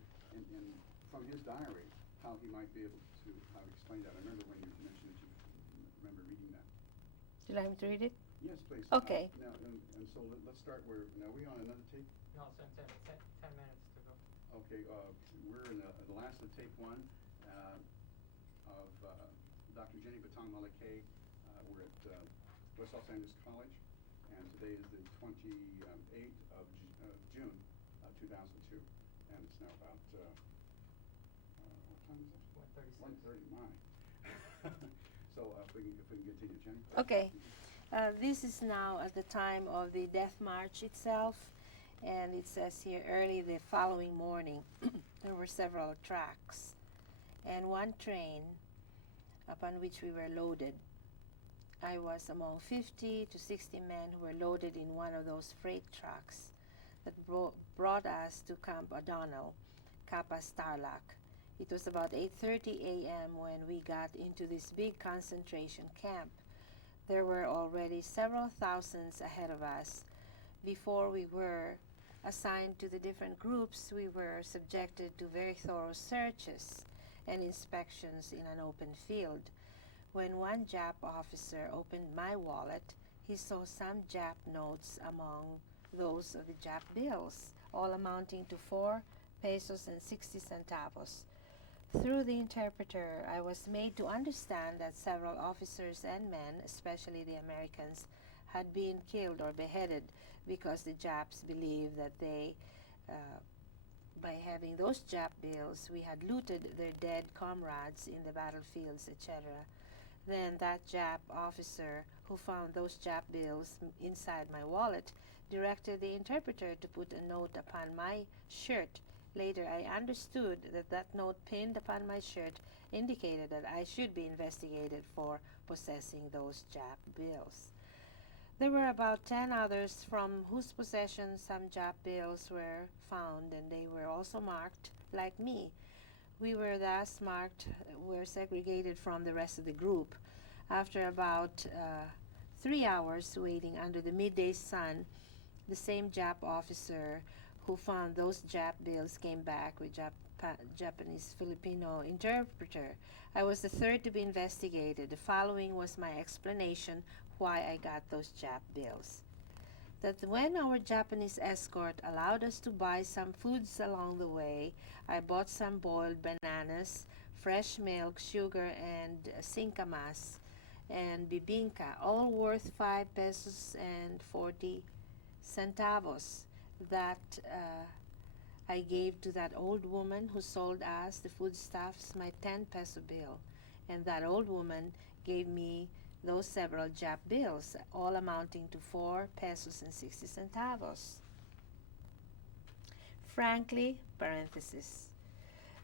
from his diary, how he might be able to explain that. I remember when you mentioned that you remember reading that. Would you like me to read it? Yes, please. Okay. Now, and so let's start where, now are we on another tape? No, 10 minutes to go. Okay, we're in the last of tape one of Dr. Jenny Batongmaloue. We're at West Los Angeles College, and today is the 28th of June 2002, and it's now about, what time is it? 1:36. 1:30, my. So if we can continue, Jenny. Okay. This is now at the time of the death march itself, and it says here early the following morning there were several tracks and one train upon which we were loaded. I was among 50 to 60 men who were loaded in one of those freight trucks that brought us to Camp O'Donnell, Kapas Tarlac. It was about 8:30 a.m. when we got into this big concentration camp. There were already several thousands ahead of us. Before we were assigned to the different groups, we were subjected to very thorough searches and inspections in an open field. When one Jap officer opened my wallet, he saw some Jap notes among those of the Jap bills, all amounting to 4 pesos and 60 centavos. Through the interpreter, I was made to understand that several officers and men, especially the Americans, had been killed or beheaded because the Japs believed that they, by having those Jap bills, we had looted their dead comrades in the battlefields, etc. Then that Jap officer who found those Jap bills inside my wallet directed the interpreter to put a note upon my shirt. Later, I understood that that note pinned upon my shirt indicated that I should be investigated for possessing those Jap bills. There were about 10 others from whose possession some Jap bills were found, and they were also marked like me. We were thus marked, were segregated from the rest of the group. After about 3 hours waiting under the midday sun, the same Jap officer who found those Jap bills came back with Japanese Filipino interpreter. I was the third to be investigated. The following was my explanation why I got those Jap bills. That when our Japanese escort allowed us to buy some foods along the way, I bought some boiled bananas, fresh milk, sugar, and singkamas, and bibingka, all worth 5 pesos and 40 centavos that I gave to that old woman who sold us the foodstuffs my 10 peso bill. And that old woman gave me those several Jap bills, all amounting to 4 pesos and 60 centavos. Frankly, parenthesis,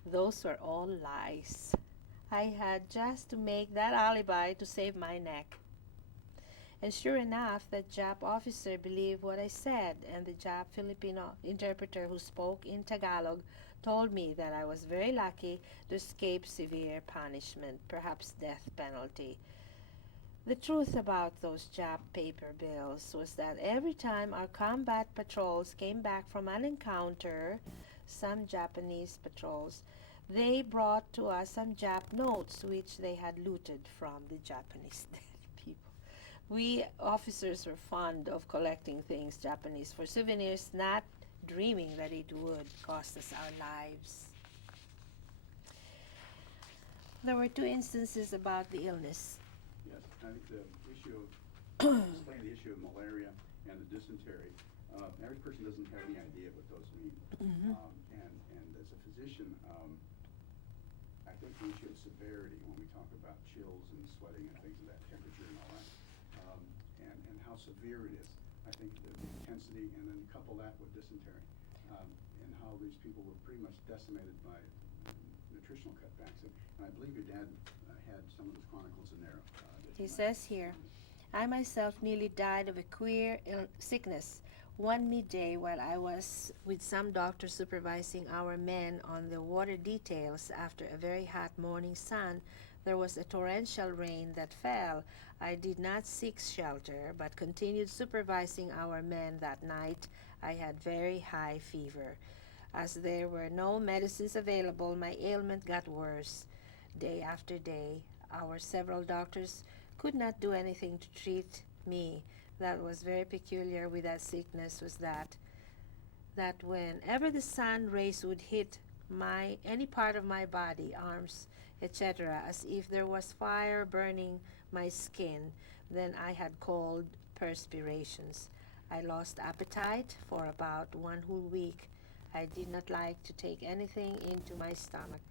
those were all lies. I had just to make that alibi to save my neck. And sure enough, that Jap officer believed what I said, and the Jap Filipino interpreter who spoke in Tagalog told me that I was very lucky to escape severe punishment, perhaps death penalty. The truth about those Jap paper bills was that every time our combat patrols came back from an encounter, some Japanese patrols, they brought to us some Jap notes which they had looted from the Japanese dead people. We officers were fond of collecting things Japanese for souvenirs, not dreaming that it would cost us our lives. There were 2 instances about the illness. Yes, I think the issue of, explain the issue of malaria and the dysentery. Average person doesn't have any idea what those mean. Mhm. And as a physician, I think the issue of severity, when we talk about chills and sweating and things of that, temperature and all that, and how severe it is, I think the intensity, and then couple that with dysentery, and how these people were pretty much decimated by nutritional cutbacks. And I believe your dad had some of those chronicles in there. He says here, I myself nearly died of a queer sickness one midday while I was with some doctors supervising our men on the water details. After a very hot morning sun, there was a torrential rain that fell. I did not seek shelter, but continued supervising our men that night. I had very high fever. As there were no medicines available, my ailment got worse. Day after day, our several doctors could not do anything to treat me. That was very peculiar with that sickness was that whenever the sun rays would hit any part of my body, arms, etc., as if there was fire burning my skin, then I had cold perspirations. I lost appetite for about 1 whole week. I did not like to take anything into my stomach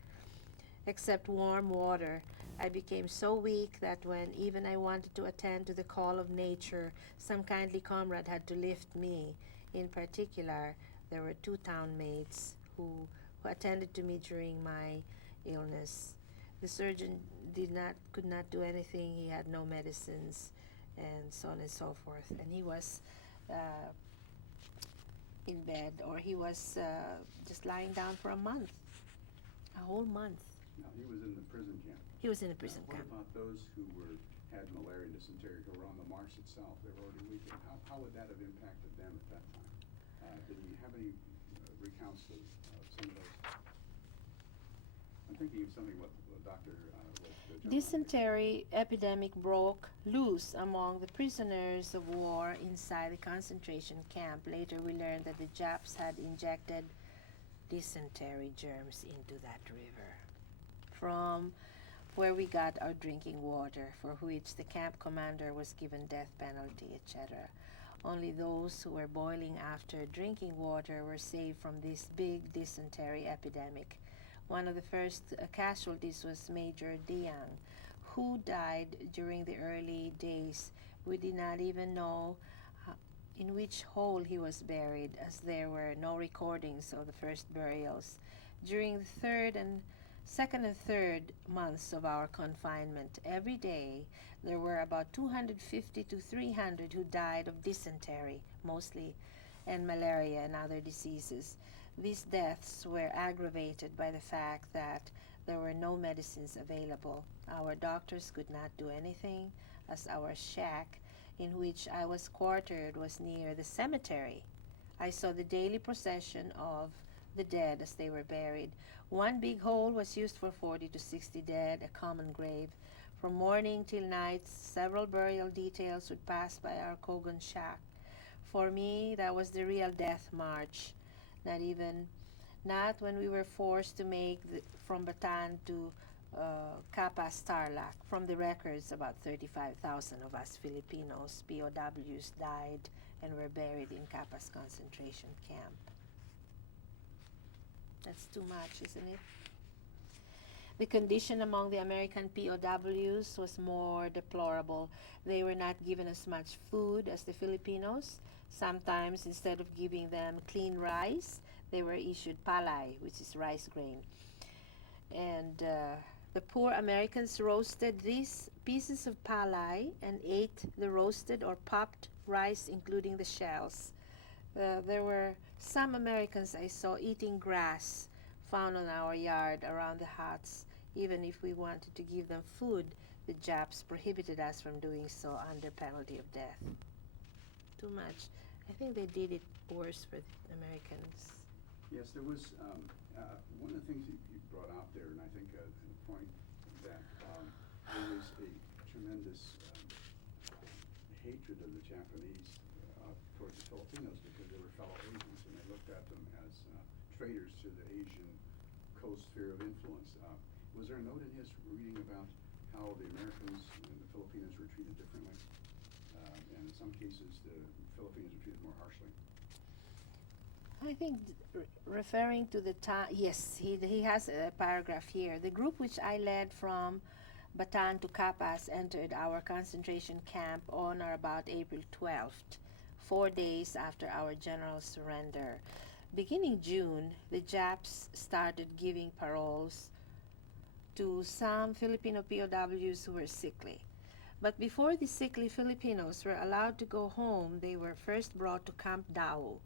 except warm water. I became so weak that when even I wanted to attend to the call of nature, some kindly comrade had to lift me. In particular, there were 2 town mates who attended to me during my illness. The surgeon could not do anything. He had no medicines, and so on and so forth. And he was in bed, or he was just lying down for a whole month. Now, he was in the prison camp. He was in a prison camp. What about those who had malaria and dysentery, who were on the marsh itself? They were already weak. How would that have impacted them at that time? Did you have any recounts of some of those? I'm thinking of something what Dr. Dysentery epidemic broke loose among the prisoners of war inside the concentration camp. Later we learned that the Japs had injected dysentery germs into that river, from where we got our drinking water, for which the camp commander was given death penalty, etc. Only those who were boiling after drinking water were saved from this big dysentery epidemic. One of the first casualties was Major Diang, who died during the early days. We did not even know in which hole he was buried, as there were no recordings of the first burials. During the second and third months of our confinement, every day there were about 250 to 300 who died of dysentery, mostly, and malaria and other diseases. These deaths were aggravated by the fact that there were no medicines available. Our doctors could not do anything, as our shack in which I was quartered was near the cemetery. I saw the daily procession of the dead as they were buried. One big hole was used for 40 to 60 dead, a common grave. From morning till night, several burial details would pass by our Kogon shack. For me, that was the real death march. Not when we were forced to make from Bataan to Capas Tarlac. From the records, about 35,000 of us Filipinos, POWs, died and were buried in Capas concentration camp. That's too much, isn't it? The condition among the American POWs was more deplorable. They were not given as much food as the Filipinos. Sometimes, instead of giving them clean rice, they were issued palay, which is rice grain. And the poor Americans roasted these pieces of palay and ate the roasted or popped rice, including the shells. There were some Americans I saw eating grass found on our yard around the huts. Even if we wanted to give them food, the Japs prohibited us from doing so under penalty of death. Too much. I think they did it worse for the Americans. Yes, there was one of the things that you brought out there, and I think a point that there was a tremendous hatred of the Japanese towards the Filipinos because they were fellow Asians, and they looked at them as traitors to the Asian coast sphere of influence. Was there a note in his reading about how the Americans and the Filipinos were treated differently? And in some cases, the Filipinos were treated more harshly. I think referring to the time, yes, he has a paragraph here. The group which I led from Bataan to Capas entered our concentration camp on or about April 12th, 4 days after our general surrender. Beginning June, the Japs started giving paroles to some Filipino POWs who were sickly. But before the sickly Filipinos were allowed to go home, they were first brought to Camp Dao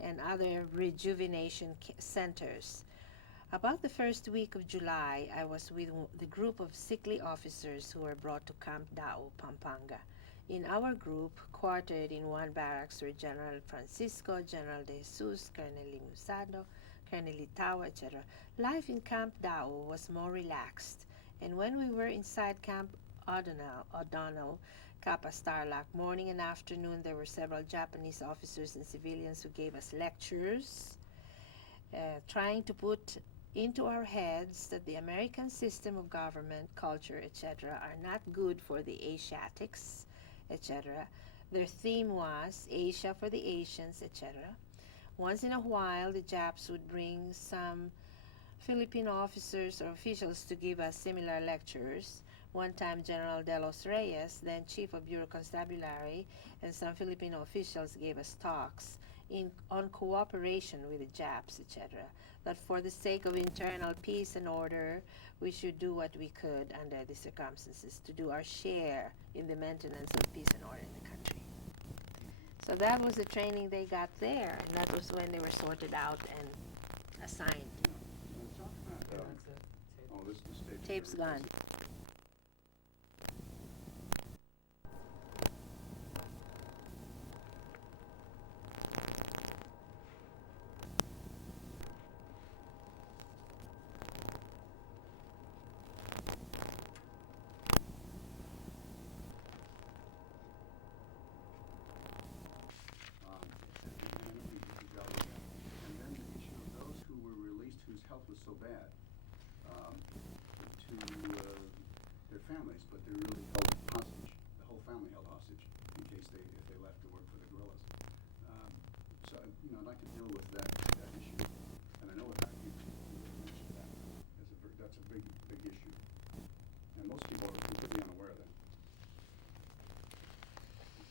and other rejuvenation centers. About the first week of July, I was with the group of sickly officers who were brought to Camp Dao, Pampanga. In our group, quartered in one barracks were General Francisco, General De Jesus, Colonel Limusado, Colonel Itawa, etc. Life in Camp Dao was more relaxed, and when we were inside Camp O'Donnell, Capas Tarlac, morning and afternoon, there were several Japanese officers and civilians who gave us lectures, trying to put into our heads that the American system of government, culture, etc. are not good for the Asiatics, etc. Their theme was Asia for the Asians, etc. Once in a while, the Japs would bring some Filipino officers or officials to give us similar lectures. One time, General De Los Reyes, then Chief of Bureau Constabulary, and some Filipino officials gave us talks on cooperation with the Japs, etc., that for the sake of internal peace and order, we should do what we could under the circumstances to do our share in the maintenance of peace and order in the country. So that was the training they got there, and that was when they were sorted out and assigned. Talk about, Yeah, that's it. oh, this tape. Tape's gone. Was so bad to their families, but they really held hostage. The whole family held hostage in case if they left to work for the guerrillas. So I'd like to deal with that issue, and I know that you mentioned that that's a big issue, and most people are completely unaware of that.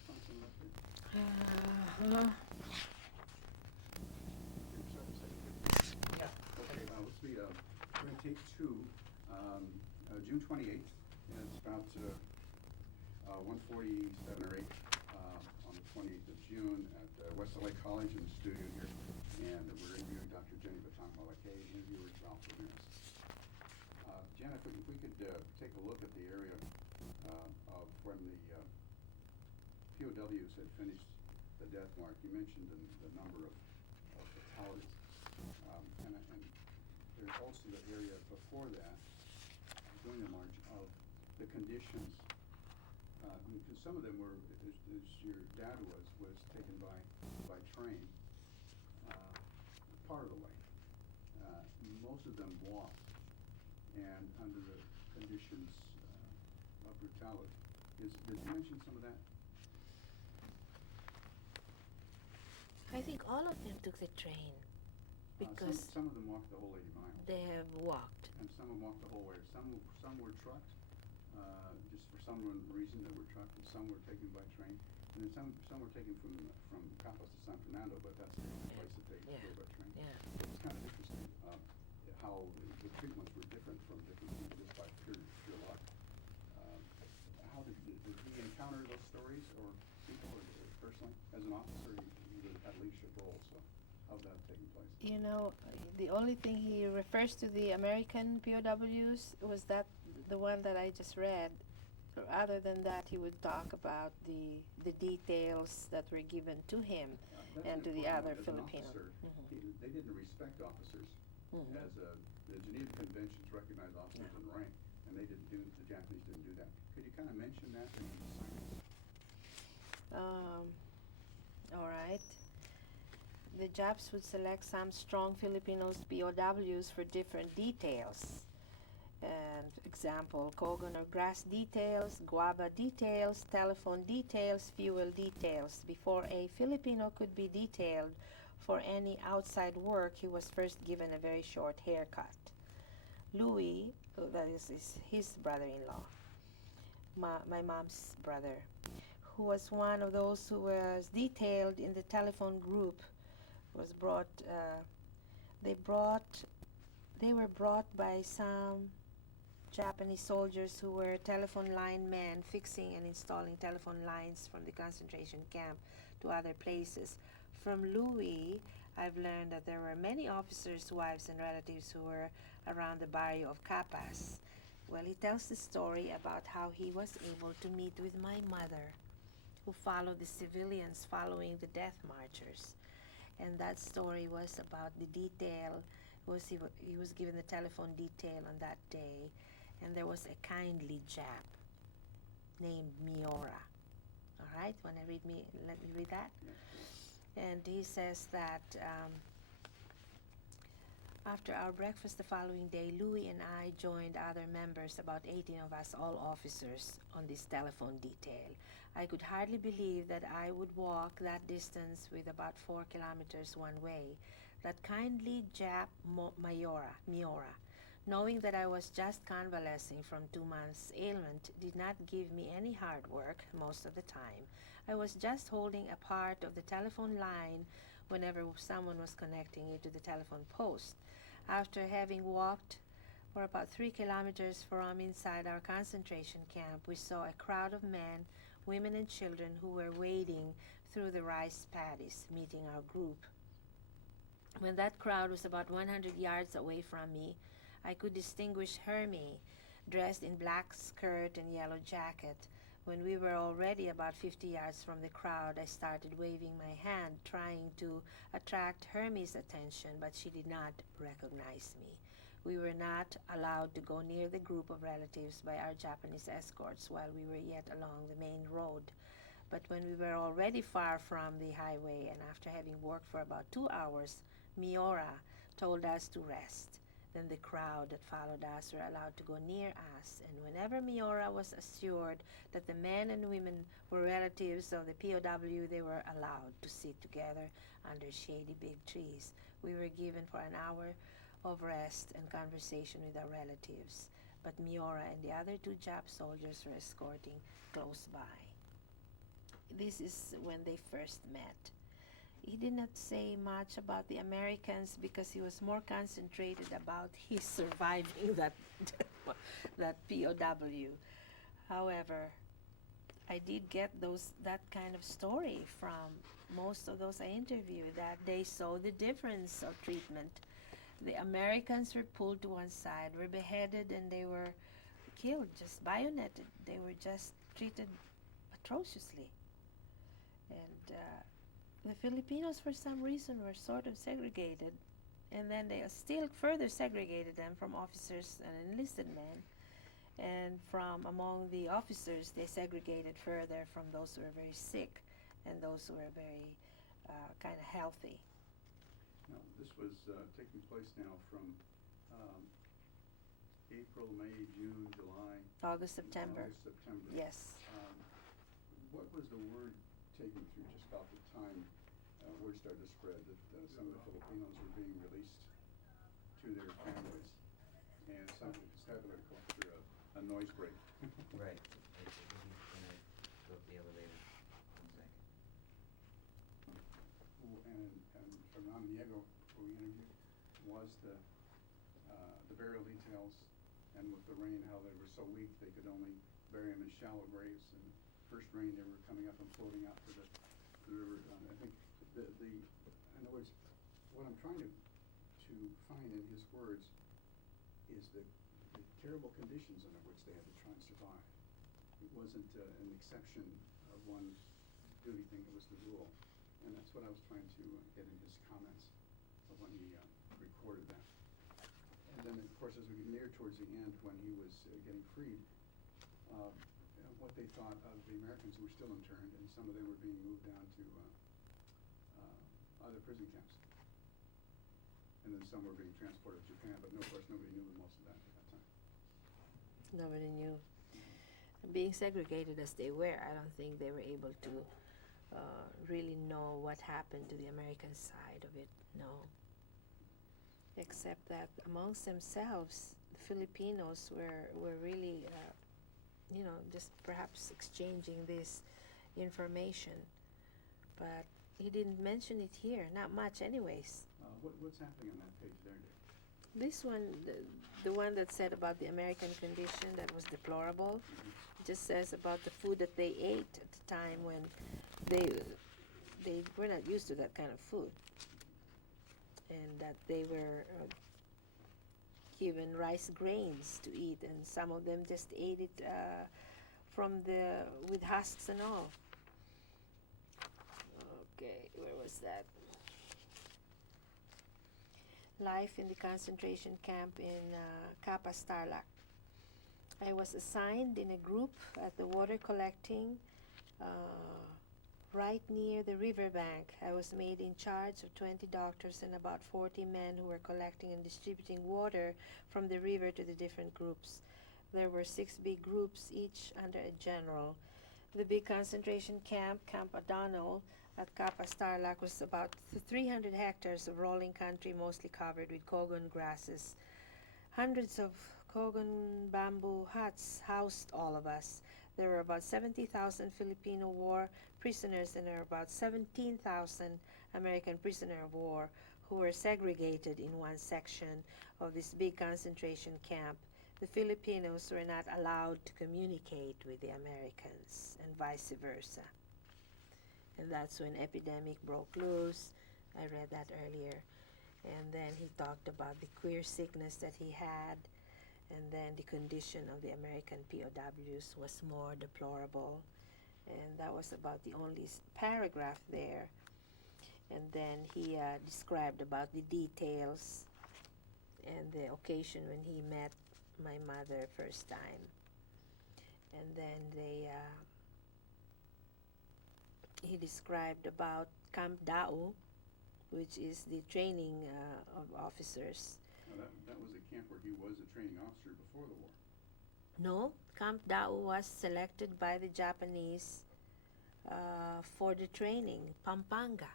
Find some left there. Let's see, we're going to take two, June 28th, and it's about 1:47 or 8 on the 28th of June at West LA College in the studio here, and we're interviewing Dr. Jenny Batongmaloue, interviewer Ralph Ramirez. Janet, if we could take a look at the area of when the POWs had finished the death march. You mentioned the number of fatalities, and there's also the area before that, during the march, of the conditions. Because some of them were, as your dad was taken by train part of the way. Most of them walked, and under the conditions of brutality. Did you mention some of that? I think all of them took the train because Some of them walked the whole 80 miles. they have walked. And some of them walked the whole way. Some were trucked, just for some reason they were trucked, and some were taken by train. And then some were taken from Capas to San Fernando, but that's the only place that they go by train. Yeah. It was kind of interesting how the treatments were different from different people just by pure luck. How did he encounter those stories or people or personally? As an officer, he had a leadership role, so how's that taking place? You know, the only thing he refers to the American POWs was that the one that I just read. Other than that, he would talk about the details that were given to him and to the other Filipino. They didn't respect officers. As the Geneva Conventions recognize officers in rank, and the Japanese didn't do that. Could you kind of mention that in the assignments? All right. The Japs would select some strong Filipinos POWs for different details. And example, cogon or grass details, guava details, telephone details, fuel details. Before a Filipino could be detailed for any outside work, he was first given a very short haircut. Louis, that is his brother-in-law, my mom's brother, who was one of those who was detailed in the telephone group, was brought. They were brought by some Japanese soldiers who were telephone line men fixing and installing telephone lines from the concentration camp to other places. From Louis, I've learned that there were many officers' wives and relatives who were around the barrio of Capas. Well, he tells the story about how he was able to meet with my mother, who followed the civilians following the death marchers. And that story was about the detail. He was given the telephone detail on that day, and there was a kindly Jap named Miura. All right, let me read that. And he says that after our breakfast the following day, Louis and I joined other members, about 18 of us, all officers, on this telephone detail. I could hardly believe that I would walk that distance with about 4 kilometers one way. That kindly Jap Miura, knowing that I was just convalescing from 2 months' ailment, did not give me any hard work most of the time. I was just holding a part of the telephone line whenever someone was connecting it to the telephone post. After having walked for about 3 kilometers from inside our concentration camp, we saw a crowd of men, women, and children who were wading through the rice paddies, meeting our group. When that crowd was about 100 yards away from me, I could distinguish Hermie, dressed in black skirt and yellow jacket. When we were already about 50 yards from the crowd, I started waving my hand, trying to attract Hermie's attention, but she did not recognize me. We were not allowed to go near the group of relatives by our Japanese escorts while we were yet along the main road. But when we were already far from the highway, and after having worked for about 2 hours, Miura told us to rest. Then the crowd that followed us were allowed to go near us, and whenever Miura was assured that the men and women were relatives of the POW, they were allowed to sit together under shady big trees. We were given for an hour of rest and conversation with our relatives, but Miura and the other 2 Jap soldiers were escorting close by. This is when they first met. He did not say much about the Americans because he was more concentrated about his surviving that POW. However, I did get that kind of story from most of those I interviewed, that they saw the difference of treatment. The Americans were pulled to one side, were beheaded, and they were killed, just bayoneted. They were just treated atrociously. And the Filipinos, for some reason, were sort of segregated, and then they still further segregated them from officers and enlisted men. And from among the officers, they segregated further from those who were very sick and those who were very kind of healthy. Now, this was taking place now from April, May, June, July, August, September. August, September. Yes. What was the word taken through just about the time word started to spread that some of the Filipinos were being released to their families, and some started to go through a noise break. Right. He's gonna go up the elevator. 1 second. And Fernando Diego, who we interviewed, was the burial details, and with the rain, how they were so weak they could only bury them in shallow graves. And first rain, they were coming up and floating out to the river. I think in other words, what I'm trying to find in his words is the terrible conditions under which they had to try and survive. It wasn't an exception of one duty thing, it was the rule. And that's what I was trying to get in his comments of when he recorded that. And then, of course, as we get near towards the end, when he was getting freed, what they thought of the Americans who were still interned, and some of them were being moved down to other prison camps. And then some were being transported to Japan, but of course nobody knew most of that at that time. Nobody knew. Being segregated as they were, I don't think they were able to really know what happened to the American side of it, no. Except that amongst themselves, the Filipinos were really, just perhaps exchanging this information. But he didn't mention it here, not much anyways. What's happening on that page there, Dave? This one, the one that said about the American condition that was deplorable, just says about the food that they ate at the time when they were not used to that kind of food, and that they were given rice grains to eat, and some of them just ate it with husks and all. Okay, where was that? Life in the concentration camp in Capas Tarlac. I was assigned in a group at the water collecting right near the riverbank. I was made in charge of 20 doctors and about 40 men who were collecting and distributing water from the river to the different groups. There were 6 big groups, each under a general. The big concentration camp, Camp O'Donnell, at Capas Tarlac, was about 300 hectares of rolling country, mostly covered with cogon grasses. Hundreds of cogon bamboo huts housed all of us. There were about 70,000 Filipino war prisoners, and there were about 17,000 American prisoners of war who were segregated in one section of this big concentration camp. The Filipinos were not allowed to communicate with the Americans, and vice versa. And that's when epidemic broke loose. I read that earlier. And then he talked about the queer sickness that he had, and then the condition of the American POWs was more deplorable. And that was about the only paragraph there. And then he described about the details and the occasion when he met my mother first time. And then he described about Camp Dao, which is the training of officers. Now that was a camp where he was a training officer before the war. No, Camp Dao was selected by the Japanese for the training, Pampanga.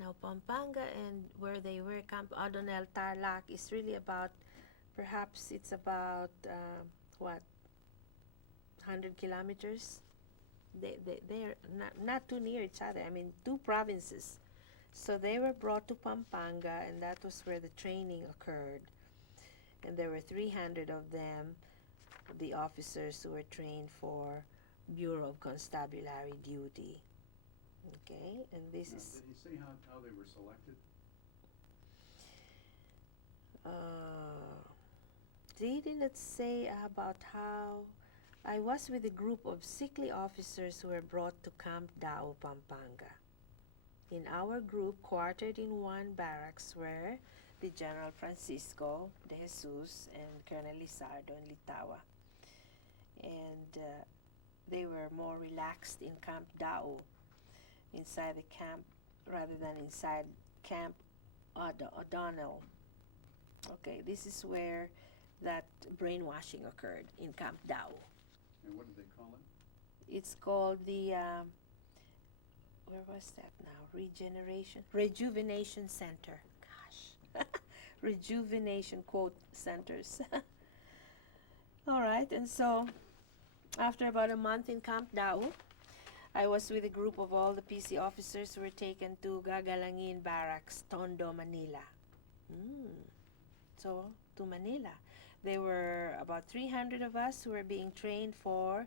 Now Pampanga and where they were, Camp O'Donnell Tarlac, is really about, perhaps it's about, 100 kilometers? They're not too near each other. I mean, 2 provinces. So they were brought to Pampanga, and that was where the training occurred. And there were 300 of them, the officers who were trained for Bureau of Constabulary duty. Okay, and this Now, is... did he say how they were selected? They didn't say about how... I was with a group of sickly officers who were brought to Camp Dao, Pampanga. In our group, quartered in one barracks, were the General Francisco de Jesus and Colonel Lizardo and Litawa. And they were more relaxed in Camp Dao, inside the camp, rather than inside Camp O'Donnell. Okay, this is where that brainwashing occurred in Camp Dao. And what did they call it? It's called the, where was that now? Rejuvenation Center. Gosh. Rejuvenation quote centers. All right, and so after about a month in Camp Dao, I was with a group of all the PC officers who were taken to Gagalangin Barracks, Tondo, Manila. So, to Manila. There were about 300 of us who were being trained for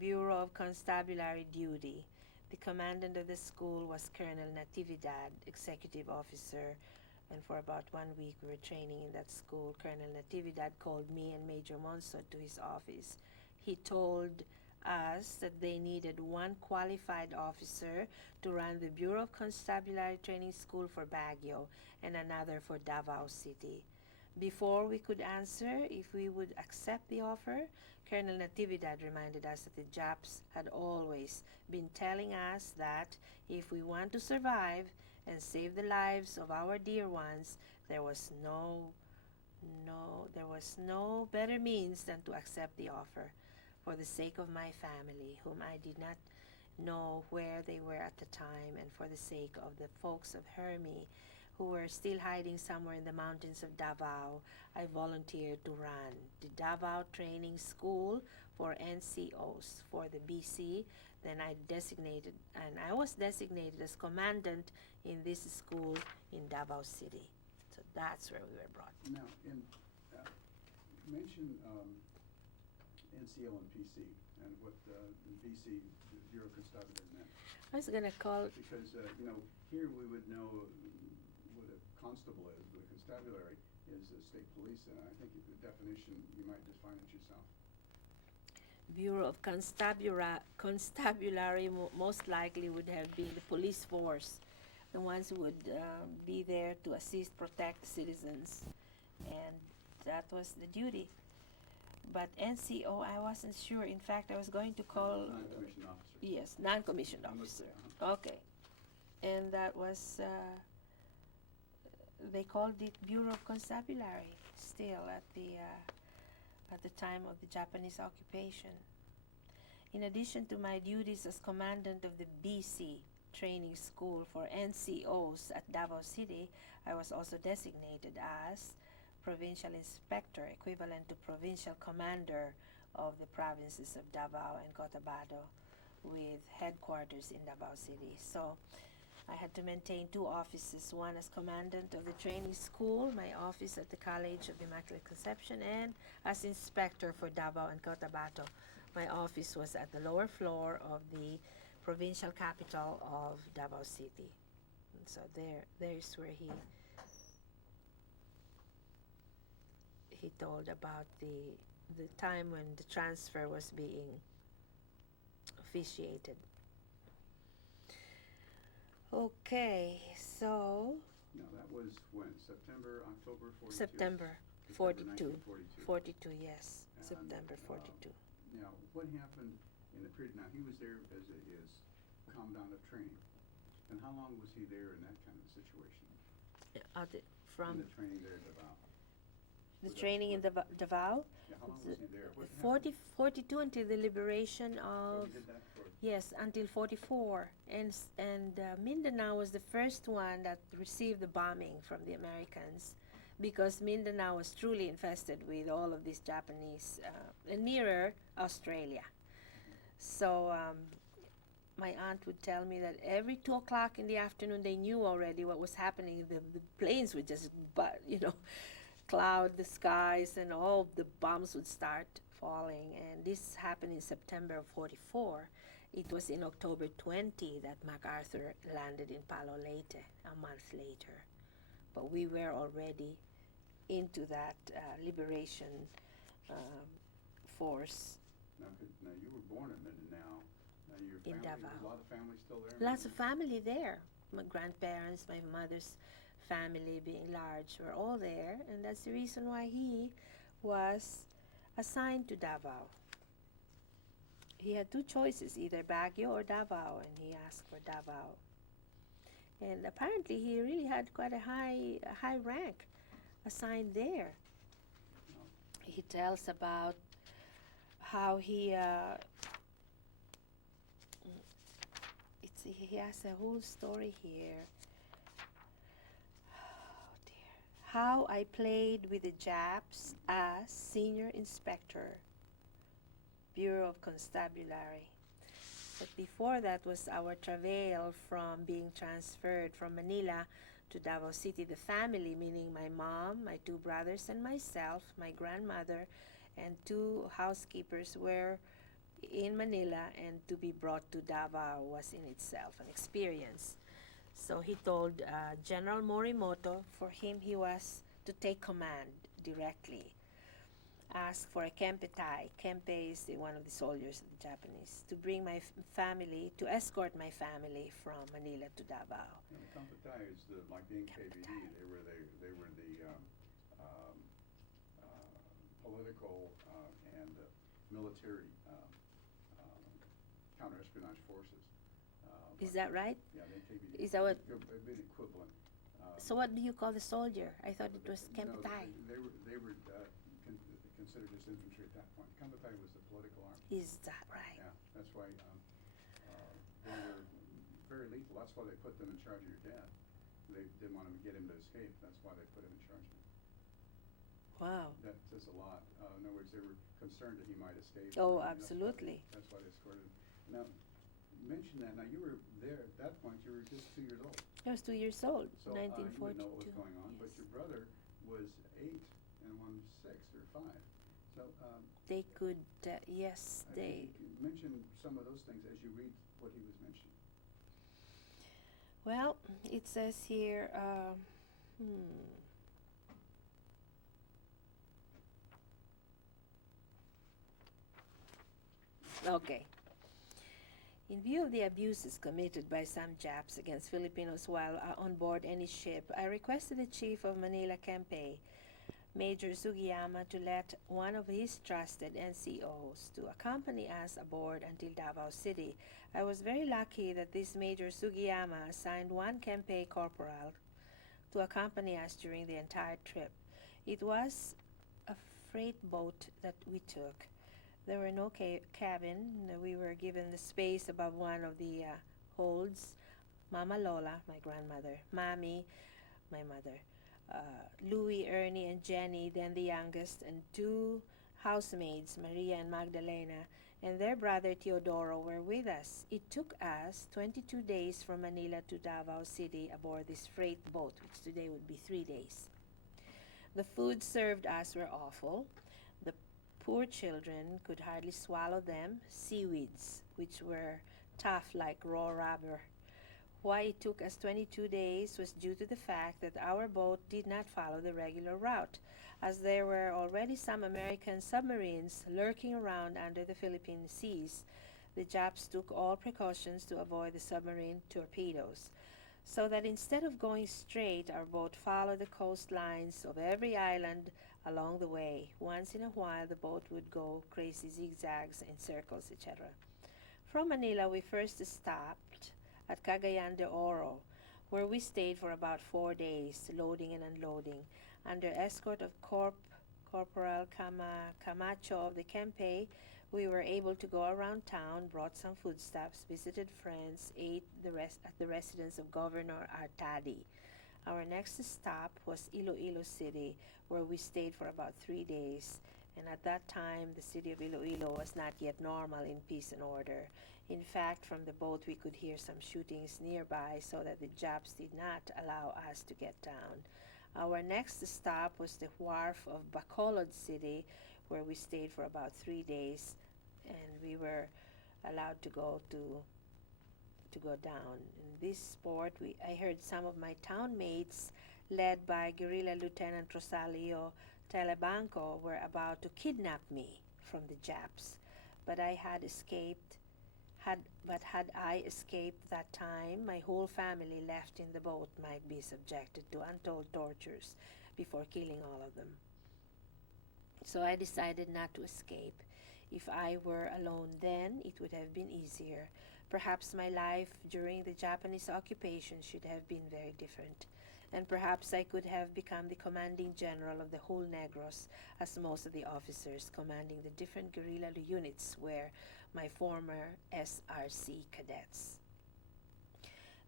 Bureau of Constabulary duty. The commandant of the school was Colonel Natividad, executive officer, and for about 1 week we were training in that school. Colonel Natividad called me and Major Monso to his office. He told us that they needed one qualified officer to run the Bureau of Constabulary Training School for Baguio and another for Davao City. Before we could answer if we would accept the offer, Colonel Natividad reminded us that the Japs had always been telling us that if we want to survive and save the lives of our dear ones, there was no better means than to accept the offer for the sake of my family, whom I did not know where they were at the time, and for the sake of the folks of Hermie who were still hiding somewhere in the mountains of Davao. I volunteered to run the Davao Training School for NCOs for the BC. Then I was designated as commandant in this school in Davao City. So that's where we were brought. Now, you mentioned NCO and PC, and what the BC, the Bureau of Constabulary, meant. I was going to call it, Because, here we would know what a constable is, but a constabulary is a state police, and I think the definition, you might define it yourself. Bureau of Constabulary most likely would have been the police force, the ones who would be there to assist, protect citizens, and that was the duty. But NCO, I wasn't sure. In fact, I was going to call... Non-commissioned officer. Yes, non-commissioned officer. Okay. And that was, they called it Bureau of Constabulary still at the time of the Japanese occupation. In addition to my duties as commandant of the BC Training School for NCOs at Davao City, I was also designated as Provincial Inspector, equivalent to Provincial Commander of the provinces of Davao and Cotabato, with headquarters in Davao City. So I had to maintain two offices, one as commandant of the training school, my office at the College of Immaculate Conception, and as inspector for Davao and Cotabato. My office was at the lower floor of the provincial capital of Davao City. And so there's where he told about the time when the transfer was being officiated. Okay, so Now, that was when? September, October 42? September 42. 1942. 42, yes. And, September 42. Now, what happened in the period, now he was there as commandant of training, and how long was he there in that kind of situation? From In the training there at Davao? the Was that- training in Davao, Yeah, how long was he there? What 42 until the liberation So of, he did that for, yes, until 44. And Mindanao was the first one that received the bombing from the Americans, because Mindanao was truly infested with all of these Japanese, and nearer Australia. So my aunt would tell me that every 2 o'clock in the afternoon they knew already what was happening. The planes would just, cloud the skies, and all the bombs would start falling. And this happened in September of 44. It was in October 20 that MacArthur landed in Palo Leyte, a month later. But we were already into that liberation force. now you were born in Mindanao, and your In family, Davao. was a lot of family still there? in Lots of Mindanao? family there. My grandparents, my mother's family being large, were all there, and that's the reason why he was assigned to Davao. He had two choices, either Baguio or Davao, and he asked for Davao. And apparently he really had quite a high rank assigned there. he tells about how he he has a whole story here. Oh dear. How I played with the Japs as senior inspector, Bureau of Constabulary. But before that was our travail from being transferred from Manila to Davao City. The family, meaning my mom, my two brothers, and myself, my grandmother, and two housekeepers were in Manila, and to be brought to Davao was in itself an experience. So he told General Morimoto for him he was to take command directly. Asked for a kempetai. Kempe is one of the soldiers of the Japanese, to bring my family, to escort my family from Manila to Davao. And the Kampatai is like the NKVD. They were the political and military counter-espionage forces. Is that right? Yeah, the NKVD. Is that what? A bit equivalent. So what do you call the soldier? I thought it was No, kempetai. they were considered just infantry at that point. Kampatai was the political arm. Is that right? Yeah, that's why they were very lethal. That's why they put them in charge of your dad. They didn't want to get him to escape. That's why they put him in charge of him. Wow. That says a lot. In other words, they were concerned that he might escape. Oh, And absolutely. That's why they escorted him. Now, mention that. Now, you were there at that point. You were just 2 years old. I was 2 years old, So 1942. you would know what was going on. But Yes. your brother was 8 and one 6 or 5. So They could, yes, I they. think you mention some of those things as you read what he was mentioning. Well, it says here, Okay. In view of the abuses committed by some Japs against Filipinos while on board any ship, I requested the chief of Manila Kempe, Major Sugiyama, to let one of his trusted NCOs to accompany us aboard until Davao City. I was very lucky that this Major Sugiyama assigned one Kempe corporal to accompany us during the entire trip. It was a freight boat that we took. There were no cabin. We were given the space above one of the holds. Mama Lola, my grandmother, Mami, my mother, Louie, Ernie, and Jenny, then the youngest, and two housemaids, Maria and Magdalena, and their brother Teodoro were with us. It took us 22 days from Manila to Davao City aboard this freight boat, which today would be 3 days. The food served us were awful. The poor children could hardly swallow them, seaweeds, which were tough like raw rubber. Why it took us 22 days was due to the fact that our boat did not follow the regular route, as there were already some American submarines lurking around under the Philippine seas. The Japs took all precautions to avoid the submarine torpedoes, so that instead of going straight, our boat followed the coastlines of every island along the way. Once in a while, the boat would go crazy zigzags and circles, etc. From Manila, we first stopped at Cagayan de Oro, where we stayed for about 4 days, loading and unloading. Under escort of Corporal Camacho of the Kempe, we were able to go around town, brought some foodstuffs, visited friends, ate at the residence of Governor Artadi. Our next stop was Iloilo City, where we stayed for about 3 days. And at that time, the city of Iloilo was not yet normal in peace and order. In fact, from the boat, we could hear some shootings nearby, so that the Japs did not allow us to get down. Our next stop was the wharf of Bacolod City, where we stayed for about 3 days, and we were allowed to go down. In this port, I heard some of my town mates, led by Guerilla Lieutenant Rosalio Telebanco, were about to kidnap me from the Japs, but had I escaped that time, my whole family left in the boat might be subjected to untold tortures before killing all of them. So I decided not to escape. If I were alone then, it would have been easier. Perhaps my life during the Japanese occupation should have been very different. and perhaps I could have become the commanding general of the whole Negros, as most of the officers commanding the different guerrilla units were my former SRC cadets.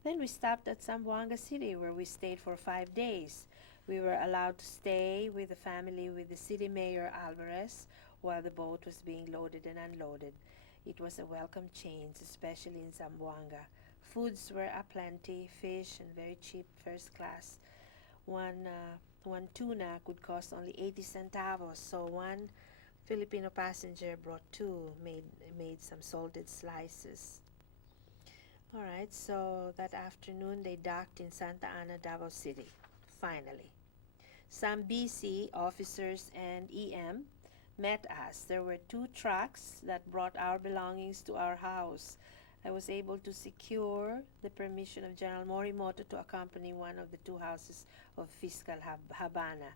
Then we stopped at Zamboanga City, where we stayed for 5 days. We were allowed to stay with the family with the city mayor Alvarez while the boat was being loaded and unloaded. It was a welcome change, especially in Zamboanga. Foods were aplenty, fish and very cheap, first class. One tuna could cost only 80 centavos, so one Filipino passenger brought two, made some salted slices. All right, so that afternoon they docked in Santa Ana, Davao City, finally. Some BC officers and EM met us. There were 2 trucks that brought our belongings to our house. I was able to secure the permission of General Morimoto to accompany one of the 2 houses of Fiscal Habana,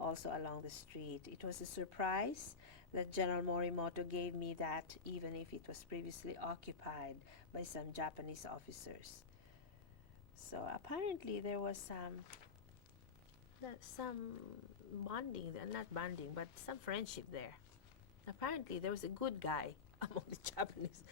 also along the street. It was a surprise that General Morimoto gave me that, even if it was previously occupied by some Japanese officers. So apparently there was some bonding, not bonding, but some friendship there. Apparently there was a good guy among the Japanese.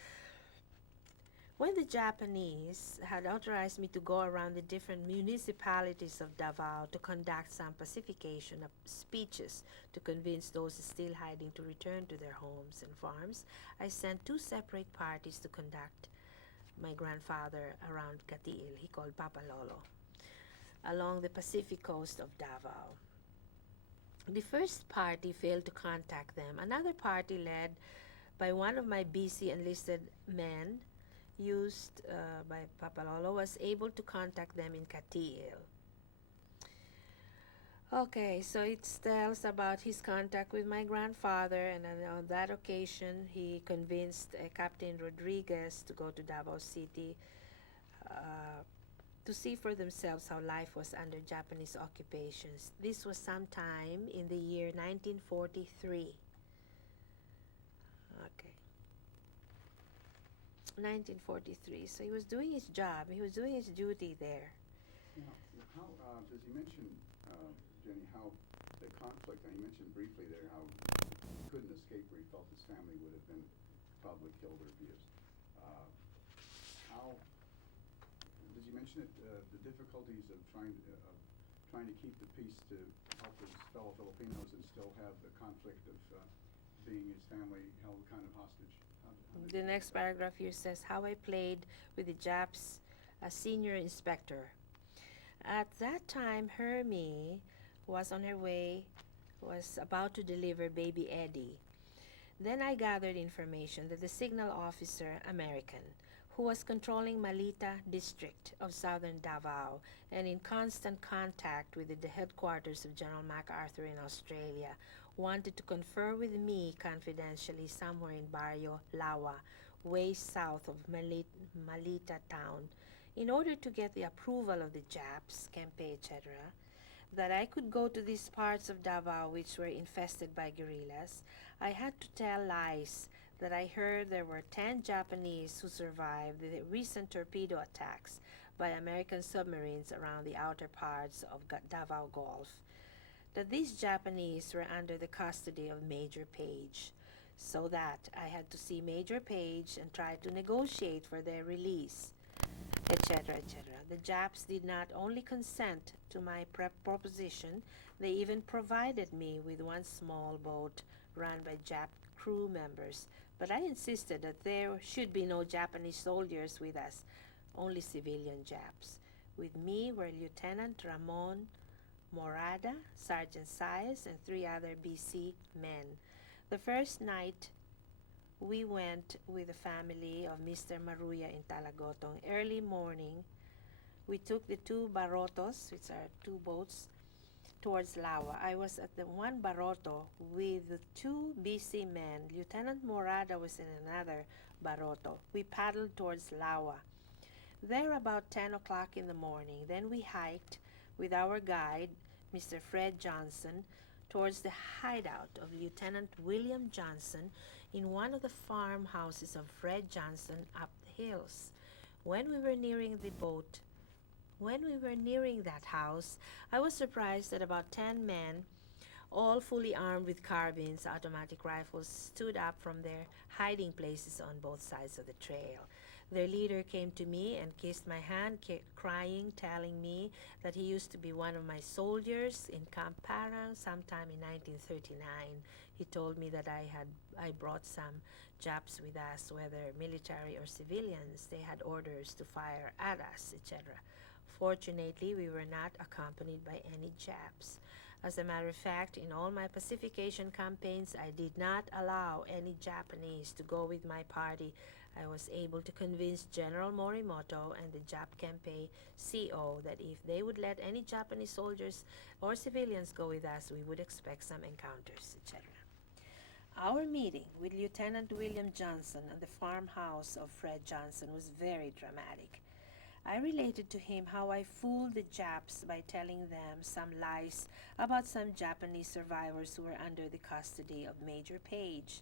When the Japanese had authorized me to go around the different municipalities of Davao to conduct some pacification of speeches to convince those still hiding to return to their homes and farms, I sent 2 separate parties to conduct my grandfather around Katiil, he called Papa Lolo, along the Pacific coast of Davao. The first party failed to contact them. Another party, led by one of my BC enlisted men, used by Papa Lolo, was able to contact them in Katiil. Okay, so it tells about his contact with my grandfather, and on that occasion he convinced Captain Rodriguez to go to Davao City to see for themselves how life was under Japanese occupations. This was sometime in the year 1943. Okay. 1943. So he was doing his job. He was doing his duty there. Now, how does he mention, Jenny, how the conflict, and he mentioned briefly there how he couldn't escape, where he felt his family would have been probably killed or abused. How does he mention it? The difficulties of trying to keep the peace to help his fellow Filipinos and still have the conflict of being his family held kind of hostage. The next paragraph here says, how I played with the Japs as senior inspector. At that time, Hermie was on her way, was about to deliver baby Eddie. Then I gathered information that the signal officer, American, who was controlling Malita district of southern Davao and in constant contact with the headquarters of General MacArthur in Australia, wanted to confer with me confidentially somewhere in Barrio Lawa, way south of Malita town, in order to get the approval of the Japs, Kempe, etc., that I could go to these parts of Davao which were infested by guerrillas. I had to tell lies that I heard there were 10 Japanese who survived the recent torpedo attacks by American submarines around the outer parts of Davao Gulf, that these Japanese were under the custody of Major Page, so that I had to see Major Page and try to negotiate for their release, etc., etc. The Japs did not only consent to my proposition, they even provided me with one small boat run by Jap crew members, but I insisted that there should be no Japanese soldiers with us, only civilian Japs. With me were Lieutenant Ramon Morada, Sergeant Saez, and 3 other BC men. The first night, we went with the family of Mr. Maruya in Talagotong. Early morning, we took the 2 barotos, which are 2 boats, towards Lawa. I was at the one baroto with the 2 BC men. Lieutenant Morada was in another baroto. We paddled towards Lawa. There about 10 o'clock in the morning. Then we hiked with our guide, Mr. Fred Johnson, towards the hideout of Lieutenant William Johnson in one of the farmhouses of Fred Johnson up the hills. When we were nearing the boat When we were nearing that house, I was surprised that about 10 men, all fully armed with carbines, automatic rifles, stood up from their hiding places on both sides of the trail. Their leader came to me and kissed my hand, crying, telling me that he used to be one of my soldiers in Camp Parang sometime in 1939. He told me that I brought some Japs with us, whether military or civilians. They had orders to fire at us, etc. Fortunately, we were not accompanied by any Japs. As a matter of fact, in all my pacification campaigns, I did not allow any Japanese to go with my party. I was able to convince General Morimoto and the Jap Kempe CO that if they would let any Japanese soldiers or civilians go with us, we would expect some encounters, etc. Our meeting with Lieutenant William Johnson at the farmhouse of Fred Johnson was very dramatic. I related to him how I fooled the Japs by telling them some lies about some Japanese survivors who were under the custody of Major Page.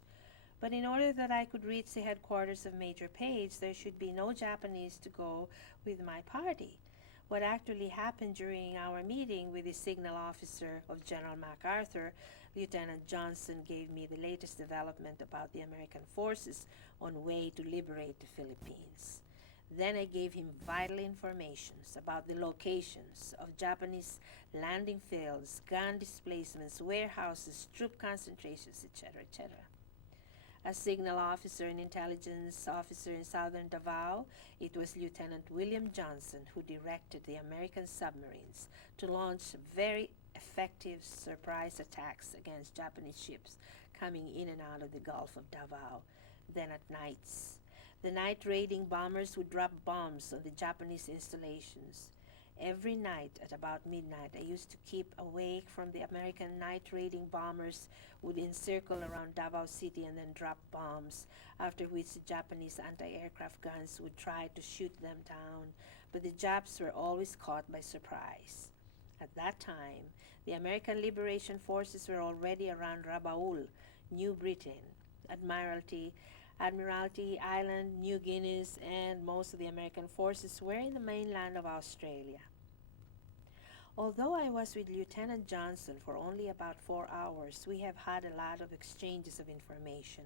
But in order that I could reach the headquarters of Major Page, there should be no Japanese to go with my party. What actually happened during our meeting with the signal officer of General MacArthur, Lieutenant Johnson gave me the latest development about the American forces on way to liberate the Philippines. Then I gave him vital information about the locations of Japanese landing fields, gun displacements, warehouses, troop concentrations, etc., etc. As signal officer and intelligence officer in southern Davao, it was Lieutenant William Johnson who directed the American submarines to launch very effective surprise attacks against Japanese ships coming in and out of the Gulf of Davao. Then at nights, the night raiding bombers would drop bombs on the Japanese installations. Every night at about midnight, I used to keep awake from the American night raiding bombers would encircle around Davao City and then drop bombs, after which the Japanese anti-aircraft guns would try to shoot them down, but the Japs were always caught by surprise. At that time, the American Liberation Forces were already around Rabaul, New Britain, Admiralty Island, New Guinea, and most of the American forces were in the mainland of Australia. Although I was with Lieutenant Johnson for only about 4 hours, we have had a lot of exchanges of information.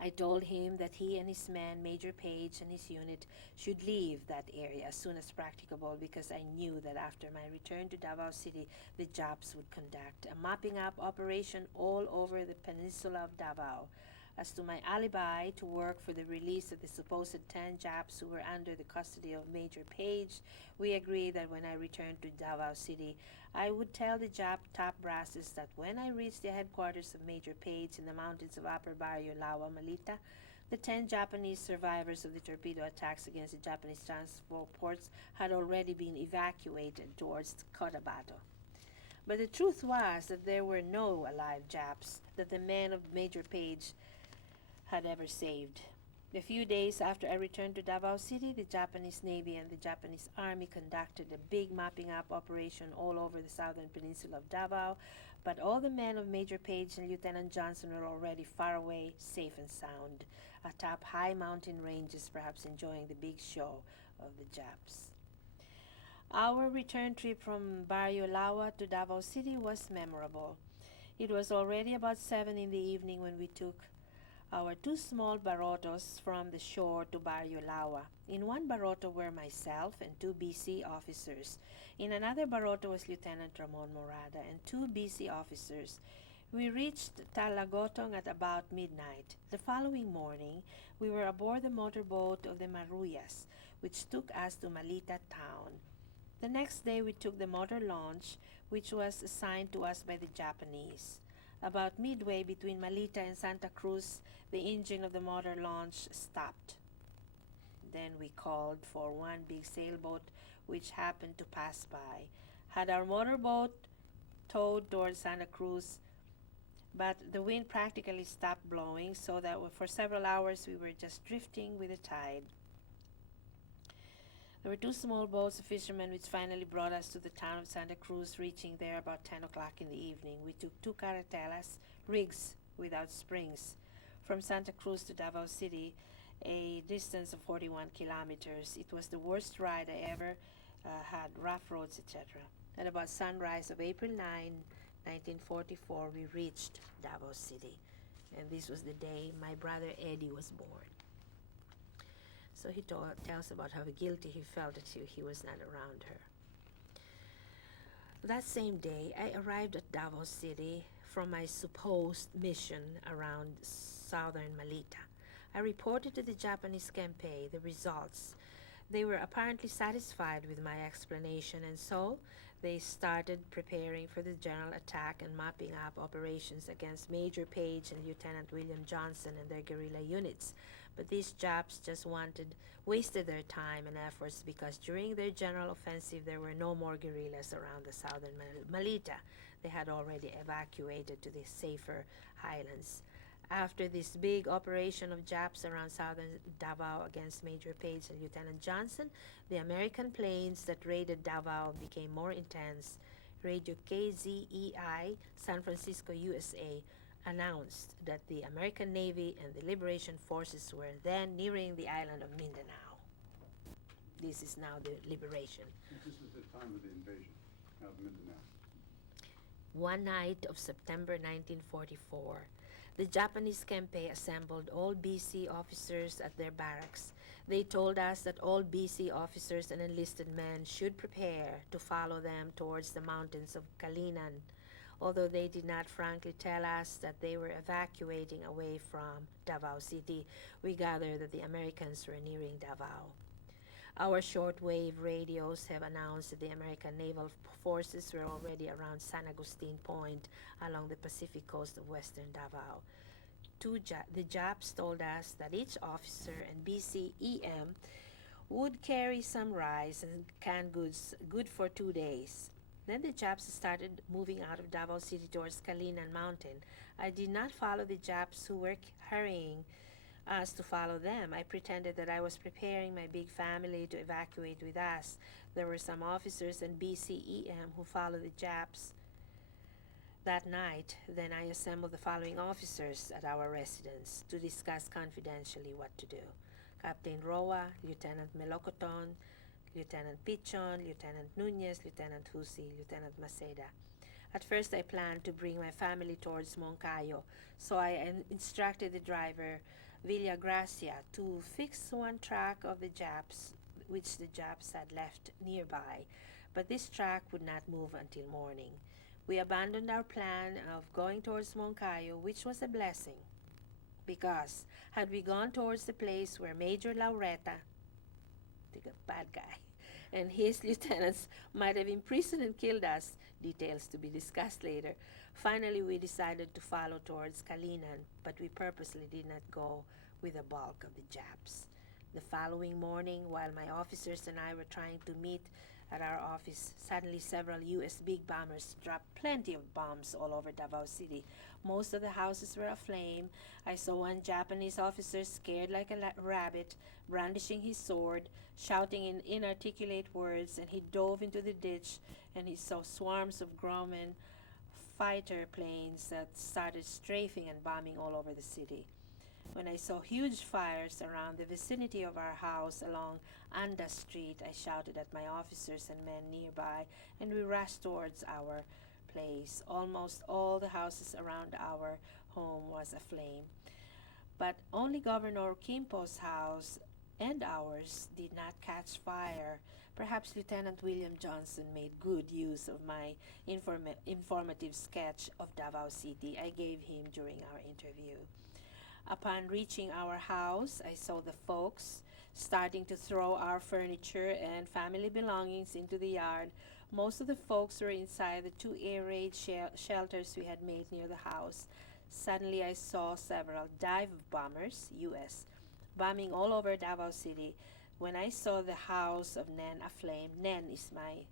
I told him that he and his man, Major Page, and his unit should leave that area as soon as practicable, because I knew that after my return to Davao City, the Japs would conduct a mopping up operation all over the peninsula of Davao. As to my alibi to work for the release of the supposed 10 Japs who were under the custody of Major Page, we agreed that when I returned to Davao City, I would tell the Jap top brasses that when I reached the headquarters of Major Page in the mountains of Upper Barrio Lawa, Malita, the 10 Japanese survivors of the torpedo attacks against the Japanese transports had already been evacuated towards Cotabato. But the truth was that there were no alive Japs that the men of Major Page had ever saved. A few days after I returned to Davao City, the Japanese Navy and the Japanese Army conducted a big mopping up operation all over the southern peninsula of Davao, but all the men of Major Page and Lieutenant Johnson were already far away, safe and sound, atop high mountain ranges, perhaps enjoying the big show of the Japs. Our return trip from Barrio Lawa to Davao City was memorable. It was already about 7 in the evening when we took our 2 small barotos from the shore to Barrio Lawa. In one baroto were myself and 2 BC officers. In another baroto was Lieutenant Ramon Morada and 2 BC officers. We reached Talagotong at about midnight. The following morning, we were aboard the motorboat of the Maruyas, which took us to Malita town. The next day, we took the motor launch, which was assigned to us by the Japanese. About midway between Malita and Santa Cruz, the engine of the motor launch stopped. Then we called for one big sailboat which happened to pass by. Had our motorboat towed towards Santa Cruz, but the wind practically stopped blowing, so that for several hours we were just drifting with the tide. There were 2 small boats of fishermen which finally brought us to the town of Santa Cruz, reaching there about 10 o'clock in the evening. We took 2 carretelas, rigs without springs, from Santa Cruz to Davao City, a distance of 41 kilometers. It was the worst ride I ever had, rough roads, etc. At about sunrise of April 9, 1944, we reached Davao City. And this was the day my brother Eddie was born. So he tells about how guilty he felt that he was not around her. That same day, I arrived at Davao City from my supposed mission around southern Malita. I reported to the Japanese Kempei the results. They were apparently satisfied with my explanation, and so they started preparing for the general attack and mapping up operations against Major Page and Lieutenant William Johnson and their guerrilla units. But these Japs just wasted their time and efforts, because during their general offensive there were no more guerrillas around the southern Malita. They had already evacuated to the safer highlands. After this big operation of Japs around southern Davao against Major Page and Lieutenant Johnson, the American planes that raided Davao became more intense. Radio KZEI, San Francisco, USA, announced that the American Navy and the Liberation Forces were then nearing the island of Mindanao. This is now the liberation. This is the time of the invasion of Mindanao. One night of September 1944, the Japanese Kempei assembled all BC officers at their barracks. They told us that all BC officers and enlisted men should prepare to follow them towards the mountains of Kalinan. Although they did not frankly tell us that they were evacuating away from Davao City, we gathered that the Americans were nearing Davao. Our shortwave radios have announced that the American naval forces were already around San Agustin Point along the Pacific coast of western Davao. The Japs told us that each officer and BCEM would carry some rice and canned goods good for 2 days. Then the Japs started moving out of Davao City towards Kalinan Mountain. I did not follow the Japs who were hurrying us to follow them. I pretended that I was preparing my big family to evacuate with us. There were some officers and BCEM who followed the Japs that night. Then I assembled the following officers at our residence to discuss confidentially what to do: Captain Roa, Lieutenant Melocoton, Lieutenant Pichon, Lieutenant Nunez, Lieutenant Husi, Lieutenant Maceda. At first I planned to bring my family towards Moncayo, so I instructed the driver, Villagracia, to fix one track of the Japs, which the Japs had left nearby, but this track would not move until morning. We abandoned our plan of going towards Moncayo, which was a blessing, because had we gone towards the place where Major Laureta, the bad guy, and his lieutenants might have imprisoned and killed us, details to be discussed later. Finally, we decided to follow towards Kalinan, but we purposely did not go with the bulk of the Japs. The following morning, while my officers and I were trying to meet at our office, suddenly several U.S. big bombers dropped plenty of bombs all over Davao City. Most of the houses were aflame. I saw one Japanese officer, scared like a rabbit, brandishing his sword, shouting in inarticulate words, and he dove into the ditch, and he saw swarms of Grumman fighter planes that started strafing and bombing all over the city. When I saw huge fires around the vicinity of our house along Anda Street, I shouted at my officers and men nearby, and we rushed towards our place. Almost all the houses around our home was aflame, but only Governor Kimpo's house and ours did not catch fire. Perhaps Lieutenant William Johnson made good use of my informative sketch of Davao City I gave him during our interview. Upon reaching our house, I saw the folks starting to throw our furniture and family belongings into the yard. Most of the folks were inside the 2 air raid shelters we had made near the house. Suddenly I saw several dive bombers, U.S., bombing all over Davao City. When I saw the house of Nen aflame, Nen is my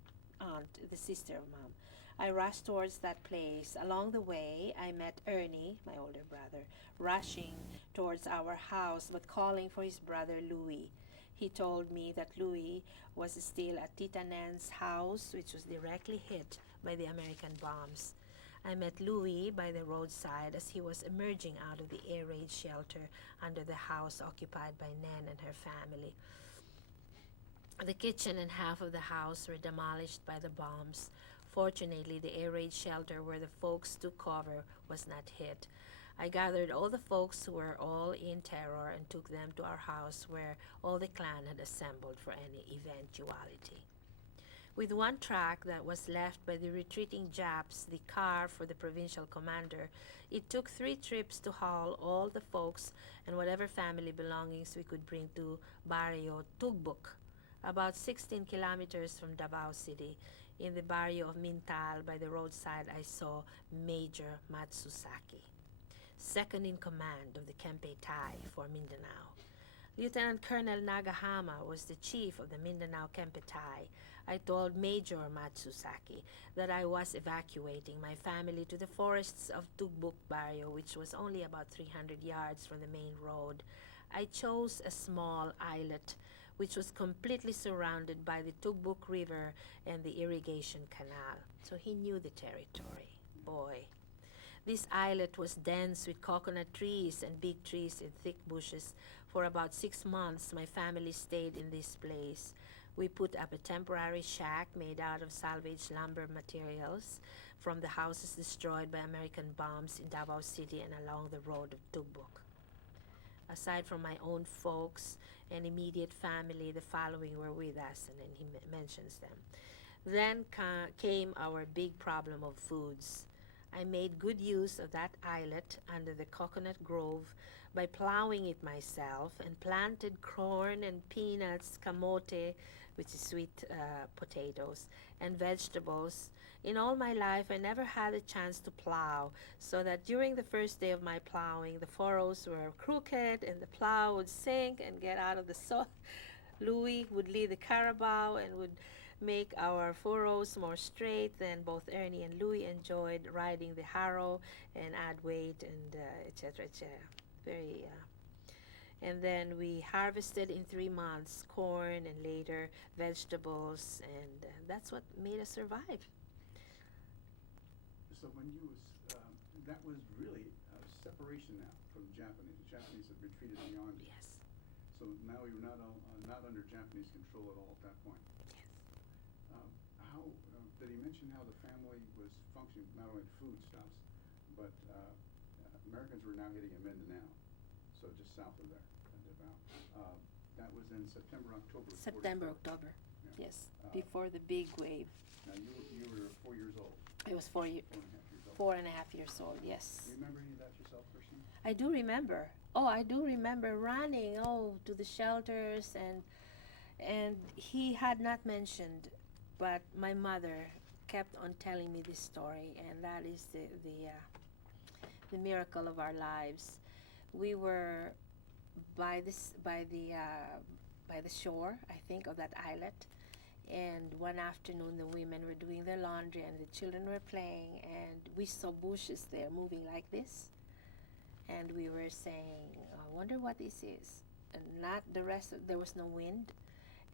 aunt, the sister of Mom, I rushed towards that place. Along the way, I met Ernie, my older brother, rushing towards our house but calling for his brother Louis. He told me that Louis was still at Tita Nen's house, which was directly hit by the American bombs. I met Louis by the roadside as he was emerging out of the air raid shelter under the house occupied by Nan and her family. The kitchen and half of the house were demolished by the bombs. Fortunately, the air raid shelter where the folks took cover was not hit. I gathered all the folks who were all in terror and took them to our house where all the clan had assembled for any eventuality. With one truck that was left by the retreating Japs, the car for the provincial commander, it took 3 trips to haul all the folks and whatever family belongings we could bring to Barrio Tugbuk, about 16 kilometers from Davao City. In the barrio of Mintal by the roadside, I saw Major Matsusaki, second in command of the Kempe Tai for Mindanao. Lieutenant Colonel Nagahama was the chief of the Mindanao Kempe Tai. I told Major Matsusaki that I was evacuating my family to the forests of Tugbuk Barrio, which was only about 300 yards from the main road. I chose a small islet which was completely surrounded by the Tugbuk River and the irrigation canal. So he knew the territory. Boy. This islet was dense with coconut trees and big trees and thick bushes. For about 6 months, my family stayed in this place. We put up a temporary shack made out of salvaged lumber materials from the houses destroyed by American bombs in Davao City and along the road of Tugbuk. Aside from my own folks and immediate family, the following were with us, and then he mentions them. Then came our big problem of foods. I made good use of that islet under the coconut grove by plowing it myself and planted corn and peanuts, kamote, which is sweet potatoes, and vegetables. In all my life, I never had a chance to plow, so that during the first day of my plowing, the furrows were crooked and the plow would sink and get out of the soil. Louis would lead the carabao and would make our furrows more straight. Then both Ernie and Louis enjoyed riding the harrow and add weight and etc. Very and then we harvested in 3 months corn and later vegetables, and that's what made us survive. So when you was, that was really a separation now from the Japanese. The Japanese had retreated beyond it. Yes. So now you were not under Japanese control at all at that point. Yes. How did he mention how the family was functioning, not only foodstuffs, but Americans were now hitting Mindanao, so just south of there, Davao. That was in September, October. of September, 44. October. Yeah. Yes, before the big wave. Now you were 4 years old. I was 4 years. 4.5 years old. 4.5 years old, yes. Do you remember any of that yourself personally? I do remember. Oh, I do remember running, to the shelters, and he had not mentioned, but my mother kept on telling me this story, and that is the miracle of our lives. We were by the shore, I think, of that islet. And one afternoon, the women were doing their laundry and the children were playing, and we saw bushes there moving like this. And we were saying, I wonder what this is. And not the rest there was no wind.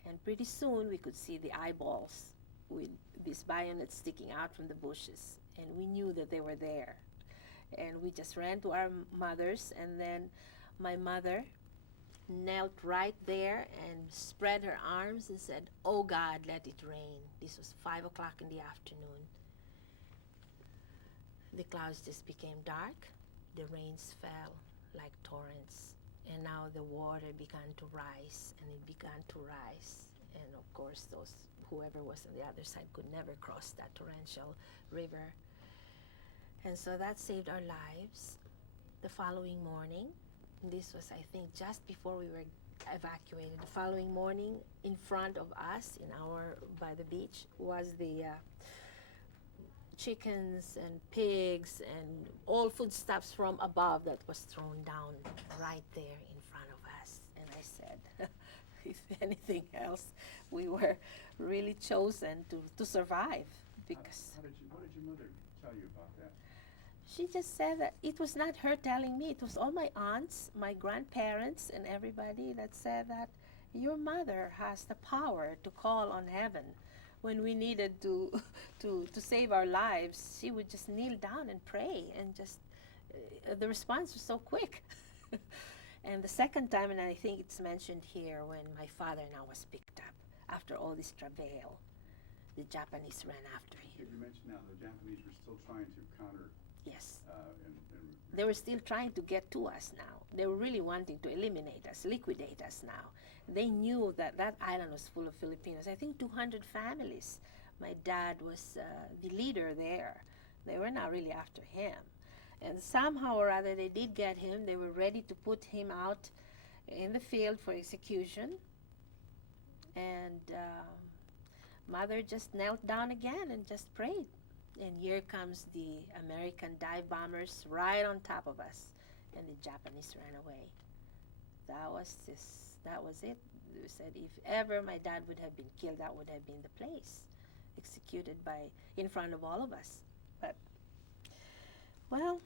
And pretty soon, we could see the eyeballs with these bayonets sticking out from the bushes. And we knew that they were there. And we just ran to our mothers, and then my mother knelt right there and spread her arms and said, "Oh God, let it rain." This was 5 o'clock in the afternoon. The clouds just became dark. The rains fell like torrents. And now the water began to rise, and it began to rise. And of course, whoever was on the other side could never cross that torrential river. And so that saved our lives. The following morning, this was, I think, just before we were evacuated. The following morning, in front of us, by the beach, was the chickens and pigs and all foodstuffs from above that was thrown down right there in front of us. And I said, if anything else, we were really chosen to survive. Because What did your mother tell you about that? she just said that it was not her telling me. It was all my aunts, my grandparents, and everybody that said that your mother has the power to call on heaven when we needed to, to save our lives, she would just kneel down and pray, and just the response was so quick. And the second time, and I think it's mentioned here, when my father now was picked up after all this travail, the Japanese ran after him. Did you mention now the Japanese were still trying to counter? Yes. And They were still trying to get to us now. They were really wanting to eliminate us, liquidate us now. They knew that that island was full of Filipinos. I think 200 families. My dad was the leader there. They were not really after him. And somehow or other they did get him. They were ready to put him out in the field for execution. And Mother just knelt down again and just prayed. And here comes the American dive bombers right on top of us, and the Japanese ran away. That was it. They said if ever my dad would have been killed, that would have been the place, executed in front of all of us. But well,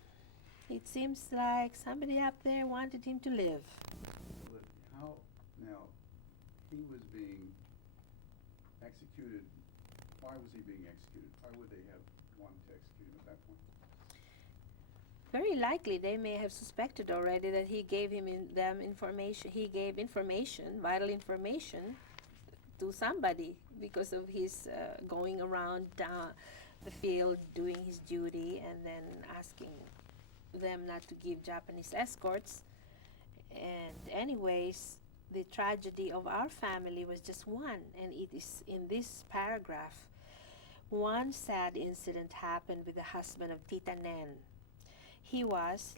it seems like somebody up there wanted him to live. But how now? He was being executed. Why was he being executed? Why would they have wanted to execute him at that point? Very likely they may have suspected already that he gave them information. He gave information, vital information, to somebody because of his going around the field doing his duty and then asking them not to give Japanese escorts. And anyways, the tragedy of our family was just one, and it is in this paragraph. One sad incident happened with the husband of Tita Nen. He was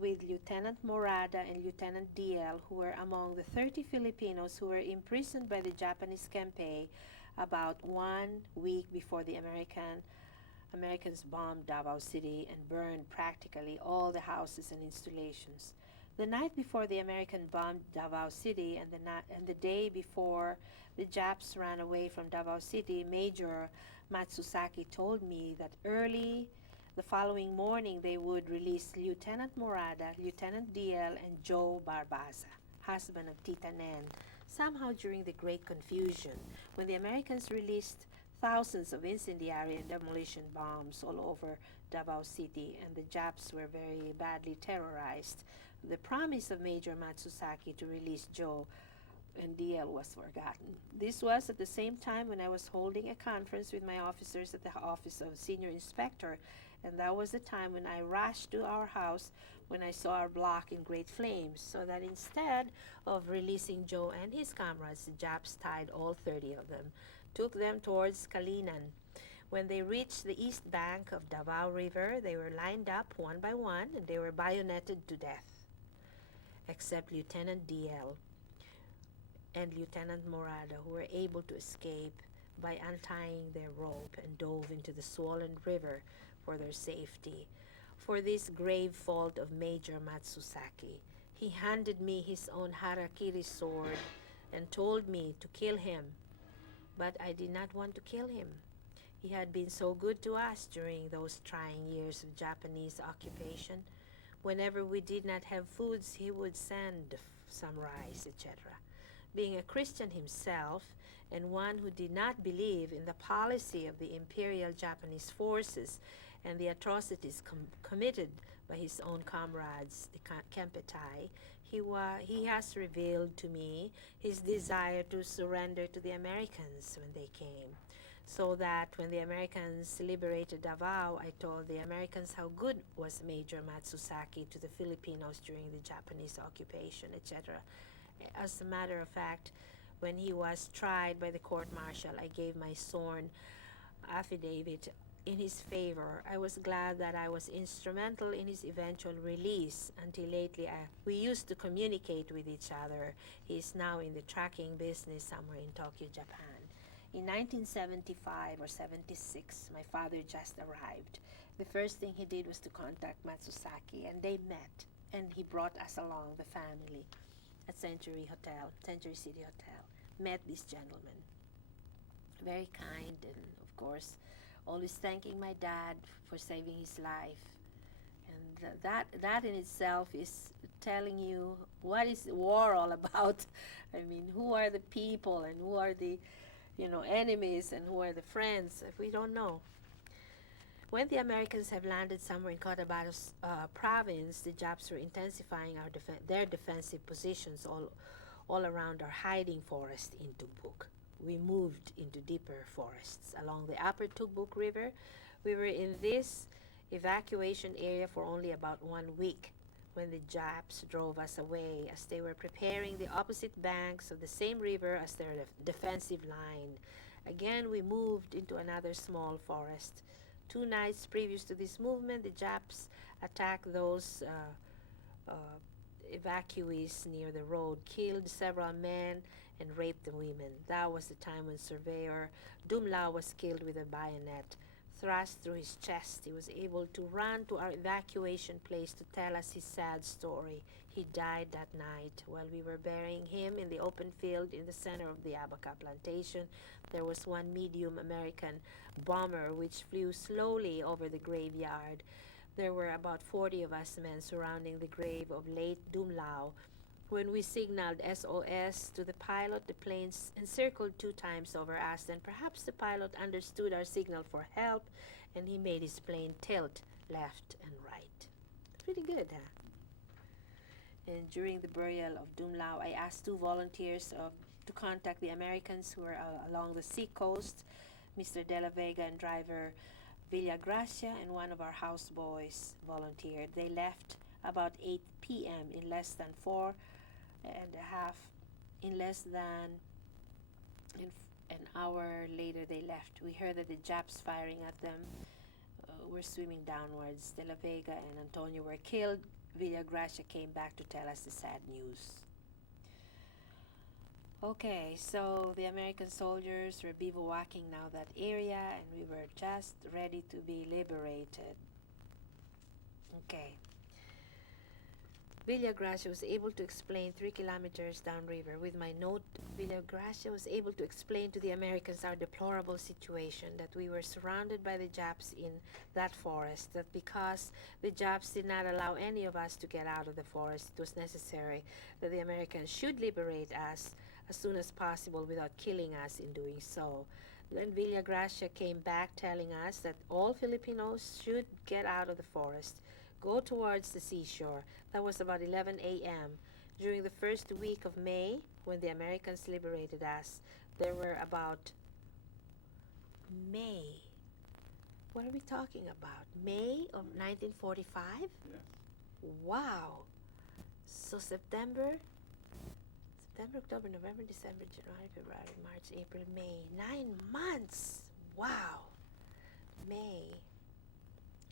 with Lieutenant Morada and Lieutenant DL, who were among the 30 Filipinos who were imprisoned by the Japanese Kempe about 1 week before the Americans bombed Davao City and burned practically all the houses and installations. The night before the American bombed Davao City and the day before the Japs ran away from Davao City, Major Matsusaki told me that early the following morning they would release Lieutenant Morada, Lieutenant DL, and Joe Barbaza, husband of Tita Nen. Somehow during the Great Confusion, when the Americans released thousands of incendiary and demolition bombs all over Davao City and the Japs were very badly terrorized, the promise of Major Matsusaki to release Joe and DL was forgotten. This was at the same time when I was holding a conference with my officers at the office of Senior Inspector, and that was the time when I rushed to our house when I saw our block in great flames, so that instead of releasing Joe and his comrades, the Japs tied all 30 of them, took them towards Kalinan. When they reached the east bank of Davao River, they were lined up one by one, and they were bayoneted to death, except Lieutenant DL and Lieutenant Morada, who were able to escape by untying their rope and dove into the swollen river for their safety. For this grave fault of Major Matsusaki, he handed me his own harakiri sword and told me to kill him, but I did not want to kill him. He had been so good to us during those trying years of Japanese occupation. Whenever we did not have foods, he would send some rice, etc. Being a Christian himself, and one who did not believe in the policy of the Imperial Japanese forces and the atrocities committed by his own comrades, the Kempetai, he has revealed to me his desire to surrender to the Americans when they came, so that when the Americans liberated Davao, I told the Americans how good was Major Matsusaki to the Filipinos during the Japanese occupation, etc. As a matter of fact, when he was tried by the court-martial, I gave my sworn affidavit in his favor. I was glad that I was instrumental in his eventual release. Until lately, we used to communicate with each other. He is now in the trucking business somewhere in Tokyo, Japan. In 1975 or 76, my father just arrived. The first thing he did was to contact Matsusaki, and they met, and he brought us along, the family, at Century City Hotel. Met this gentleman. Very kind, and of course, always thanking my dad for saving his life. And that in itself is telling you what is war all about. I mean, who are the people and who are the enemies and who are the friends if we don't know. When the Americans have landed somewhere in Cotabato province, the Japs were intensifying their defensive positions all around our hiding forest in Tugbuk. We moved into deeper forests along the upper Tugbuk River. We were in this evacuation area for only about 1 week when the Japs drove us away as they were preparing the opposite banks of the same river as their defensive line. Again, we moved into another small forest. 2 nights previous to this movement, the Japs attacked those evacuees near the road, killed several men, and raped the women. That was the time when Surveyor Dumlao was killed with a bayonet thrust through his chest. He was able to run to our evacuation place to tell us his sad story. He died that night. While we were burying him in the open field in the center of the abaca plantation, there was one medium American bomber which flew slowly over the graveyard. There were about 40 of us men surrounding the grave of late Dumlao. When we signaled SOS to the pilot, the planes encircled 2 times over us, and perhaps the pilot understood our signal for help, and he made his plane tilt left and right. Pretty good, huh? And during the burial of Dumlao, I asked 2 volunteers to contact the Americans who were along the sea coast, Mr. De La Vega and driver Villagracia, and one of our houseboys volunteered. They left about 8 p.m. in less than 4 and a half, in less than an hour later they left. We heard that the Japs firing at them were swimming downwards. De La Vega and Antonio were killed. Villagracia came back to tell us the sad news. Okay, so the American soldiers were bivouacking now that area, and we were just ready to be liberated. Okay. Villagracia was able to explain 3 kilometers downriver. With my note, Villagracia was able to explain to the Americans our deplorable situation, that we were surrounded by the Japs in that forest, that because the Japs did not allow any of us to get out of the forest, it was necessary that the Americans should liberate us as soon as possible without killing us in doing so. Then Villagracia came back telling us that all Filipinos should get out of the forest, go towards the seashore. That was about 11 a.m. During the first week of May, when the Americans liberated us, there were about May. What are we talking about? May of 1945? Yes. Wow. So September, October, November, December, January, February, March, April, May. 9 months. Wow. May.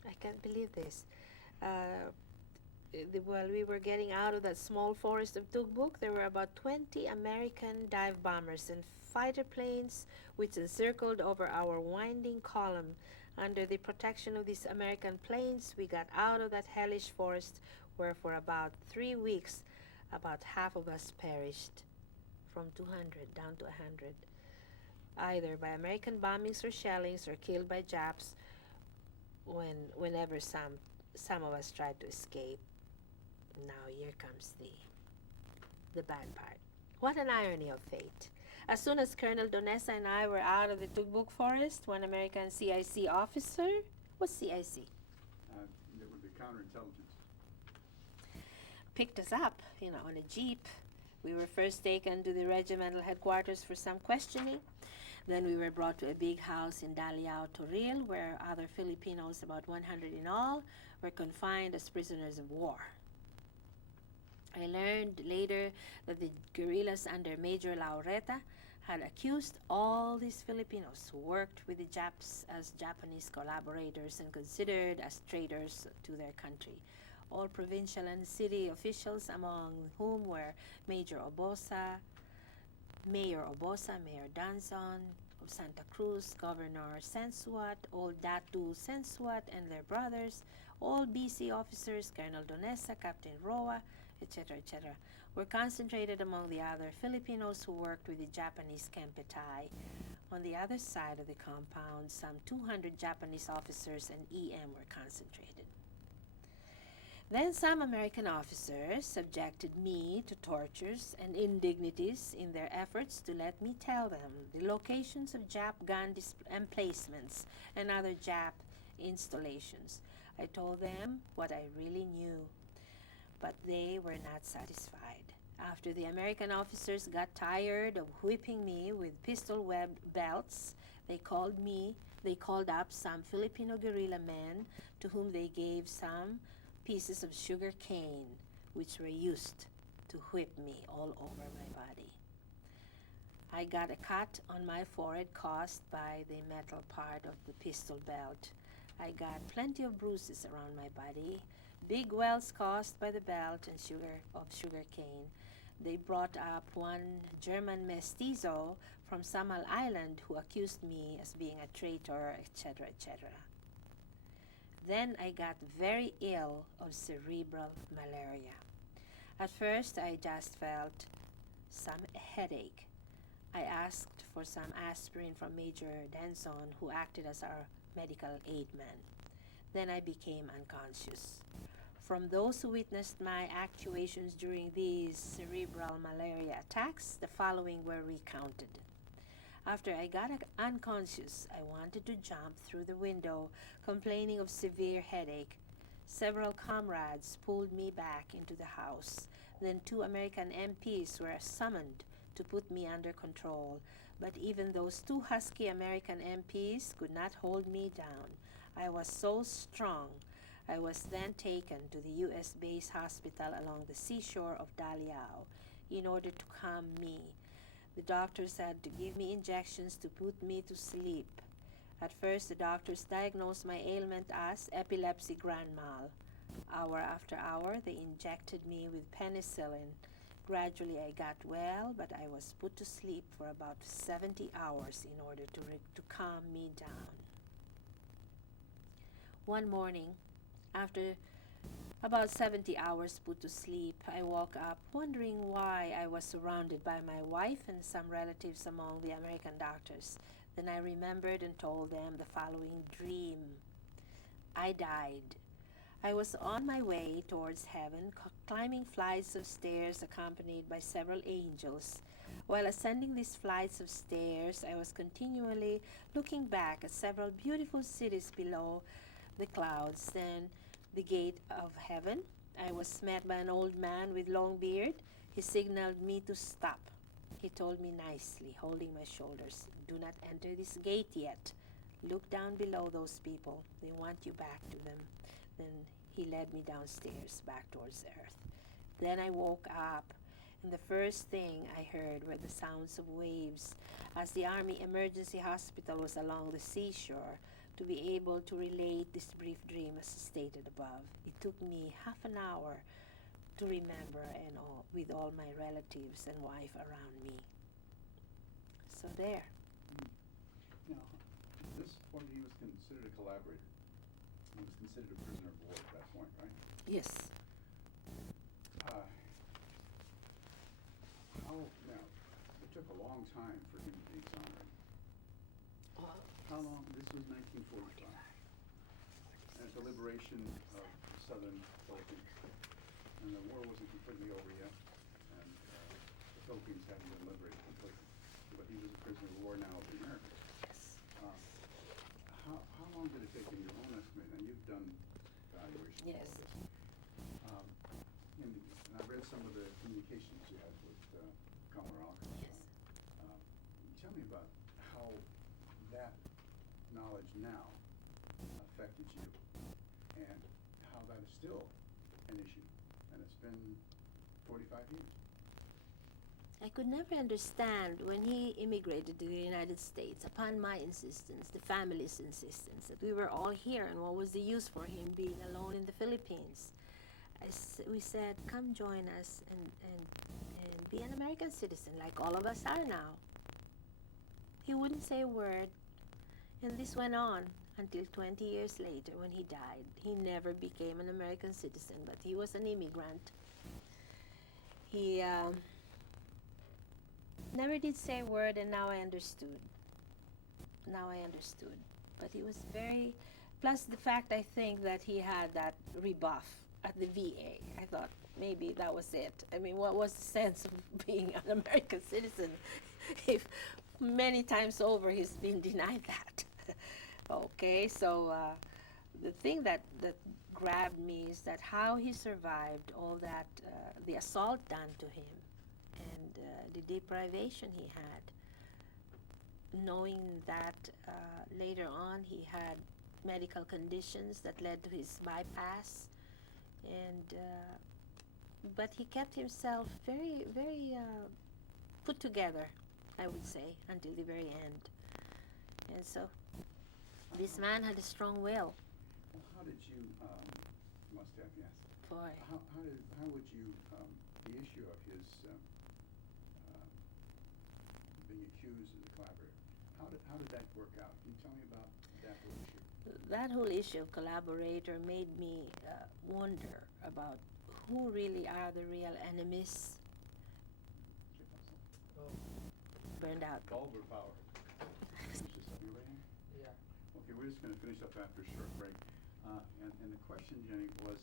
I can't believe this. While we were getting out of that small forest of Tugbuk, there were about 20 American dive bombers and fighter planes which encircled over our winding column. Under the protection of these American planes, we got out of that hellish forest where for about 3 weeks, about half of us perished, from 200 down to 100, either by American bombings or shellings or killed by Japs whenever some of us tried to escape. Now here comes the bad part. What an irony of fate. As soon as Colonel Donesa and I were out of the Tugbuk forest, one American CIC officer, what's CIC? It would be counterintelligence. Picked us up, on a jeep. We were first taken to the regimental headquarters for some questioning. Then we were brought to a big house in Daliao, Toril, where other Filipinos, about 100 in all, were confined as prisoners of war. I learned later that the guerrillas under Major Laureta had accused all these Filipinos who worked with the Japs as Japanese collaborators and considered as traitors to their country. All provincial and city officials, among whom were Mayor Obosa, Mayor Danzon of Santa Cruz, Governor Sensuat, old Datu Sensuat and their brothers, all BC officers, Colonel Donesa, Captain Roa, etc., etc., were concentrated among the other Filipinos who worked with the Japanese Kempetai. On the other side of the compound, some 200 Japanese officers and EM were concentrated. Then some American officers subjected me to tortures and indignities in their efforts to let me tell them the locations of Jap gun emplacements and other Jap installations. I told them what I really knew, but they were not satisfied. After the American officers got tired of whipping me with pistol web belts, they called up some Filipino guerrilla men to whom they gave some pieces of sugar cane, which were used to whip me all over my body. I got a cut on my forehead caused by the metal part of the pistol belt. I got plenty of bruises around my body, big welts caused by the belt and sugar cane. They brought up one German mestizo from Samal Island who accused me as being a traitor, etc., etc. Then I got very ill of cerebral malaria. At first, I just felt some headache. I asked for some aspirin from Major Denson, who acted as our medical aid man. Then I became unconscious. From those who witnessed my actuations during these cerebral malaria attacks, the following were recounted. After I got unconscious, I wanted to jump through the window, complaining of severe headache. Several comrades pulled me back into the house. Then 2 American MPs were summoned to put me under control. But even those 2 husky American MPs could not hold me down. I was so strong. I was then taken to the U.S. base hospital along the seashore of Daliao in order to calm me. The doctors had to give me injections to put me to sleep. At first, the doctors diagnosed my ailment as epilepsy grand mal. Hour after hour, they injected me with penicillin. Gradually, I got well, but I was put to sleep for about 70 hours in order to calm me down. One morning, after about 70 hours put to sleep, I woke up wondering why I was surrounded by my wife and some relatives among the American doctors. Then I remembered and told them the following dream. I died. I was on my way towards heaven, climbing flights of stairs accompanied by several angels. While ascending these flights of stairs, I was continually looking back at several beautiful cities below the clouds. Then the gate of heaven, I was met by an old man with long beard. He signaled me to stop. He told me nicely, holding my shoulders, "Do not enter this gate yet. Look down below those people. They want you back to them." Then he led me downstairs, back towards earth. Then I woke up, and the first thing I heard were the sounds of waves, as the Army Emergency Hospital was along the seashore. To be able to relate this brief dream as stated above, it took me half an hour to remember, and with all my relatives and wife around me. So there. Now, at this point, he was considered a collaborator. He was considered a prisoner of war at that point, right? Yes. Now, it took a long time for him to be exonerated. How long? This was 1945. And it's the liberation of southern Philippines. And the war wasn't completely over yet. And the Philippines hadn't been liberated completely. But he was a prisoner of war now of the Americans. Yes. How long did it take in your own estimate? And you've done evaluations Yes. of this. And I read some of the communications you had with Commodore Alcott. Yes. Tell me about how that knowledge now affected you and how that is still an issue. And it's been 45 years. I could never understand when he immigrated to the United States, upon my insistence, the family's insistence, that we were all here, and what was the use for him being alone in the Philippines. We said, "Come join us and be an American citizen like all of us are now." He wouldn't say a word, and this went on until 20 years later when he died. He never became an American citizen, but he was an immigrant. He never did say a word, and now I understood. But he was very, plus the fact I think that he had that rebuff at the VA. I thought maybe that was it. I mean, what was the sense of being an American citizen if many times over he's been denied that? Okay, so the thing that grabbed me is that how he survived all that, the assault done to him, and the deprivation he had, knowing that later on he had medical conditions that led to his bypass, and but he kept himself very, very put together, I would say, until the very end. And so this man had a strong will. Well, how did you, must have, yes. Boy. How would you, the issue of his being accused as a collaborator, how did that work out? Can you tell me about that whole issue? That whole issue of collaborator made me wonder about who really are the real enemies. Oh, Burned out. Bulb or power? Finish this up, you ready? yeah. Okay, we're just going to finish up after a short break. And the question, Jenny, was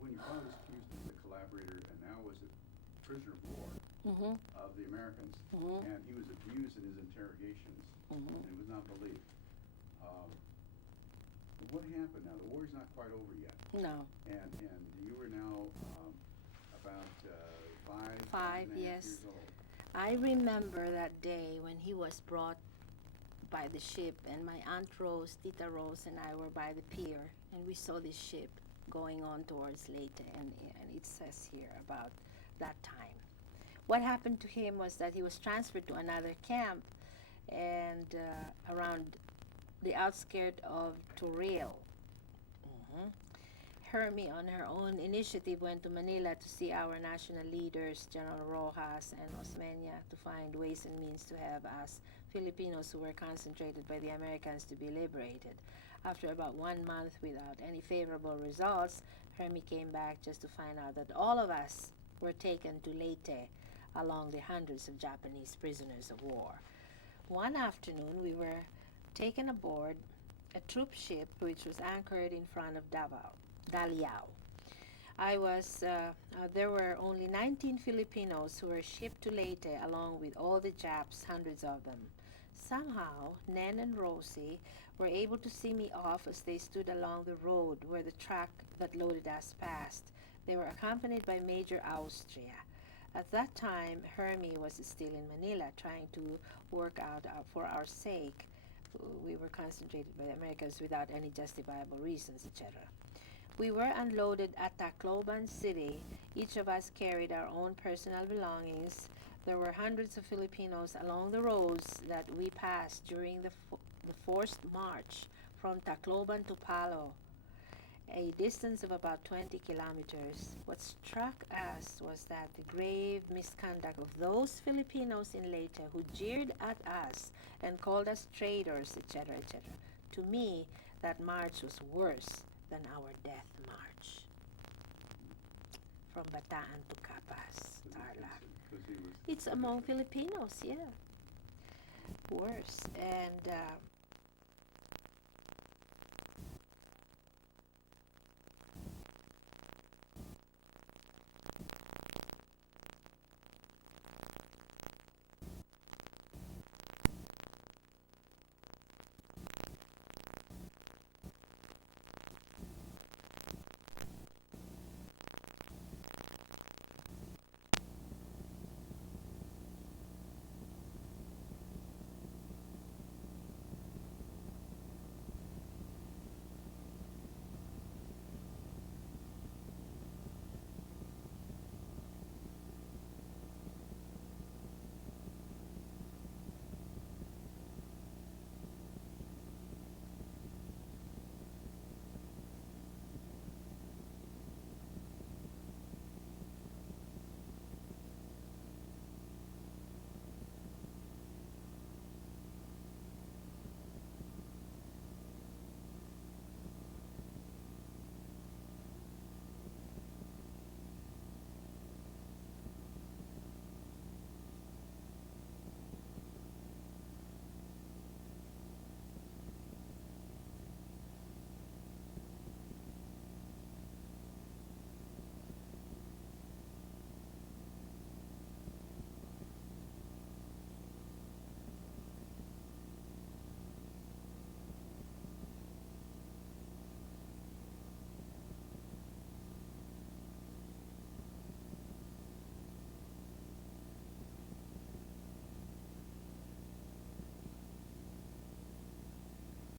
when your father was accused as a collaborator and now was a prisoner of war Mm-hmm. of the Americans, Mhm. and he was abused in his interrogations, Mhm. and it was not believed. What happened now? The war's not quite over yet, No. and you were now about five Five, and a half yes. years old. I remember that day when he was brought by the ship, and my Aunt Rose, Tita Rose, and I were by the pier, and we saw this ship going on towards Leyte, and it says here about that time. What happened to him was that he was transferred to another camp, and around the outskirt of Toril. Hermie, on her own initiative, went to Manila to see our national leaders, General Rojas and Osmeña, to find ways and means to have us Filipinos who were concentrated by the Americans to be liberated. After about 1 month without any favorable results, Hermie came back just to find out that all of us were taken to Leyte along the hundreds of Japanese prisoners of war. One afternoon, we were taken aboard a troop ship which was anchored in front of Daliao. There were only 19 Filipinos who were shipped to Leyte along with all the Japs, hundreds of them. Somehow, Nen and Rosie were able to see me off as they stood along the road where the truck that loaded us passed. They were accompanied by Major Austria. At that time, Hermie was still in Manila trying to work out for our sake. We were concentrated by the Americans without any justifiable reasons, etc. We were unloaded at Tacloban City. Each of us carried our own personal belongings. There were hundreds of Filipinos along the roads that we passed during the forced march from Tacloban to Palo, a distance of about 20 kilometers. What struck us was that the grave misconduct of those Filipinos in Leyte who jeered at us and called us traitors, etc., etc. To me, that march was worse than our death march. From Bataan to Capas, Tarlac. Because he was. It's among Filipinos, yeah. Worse. And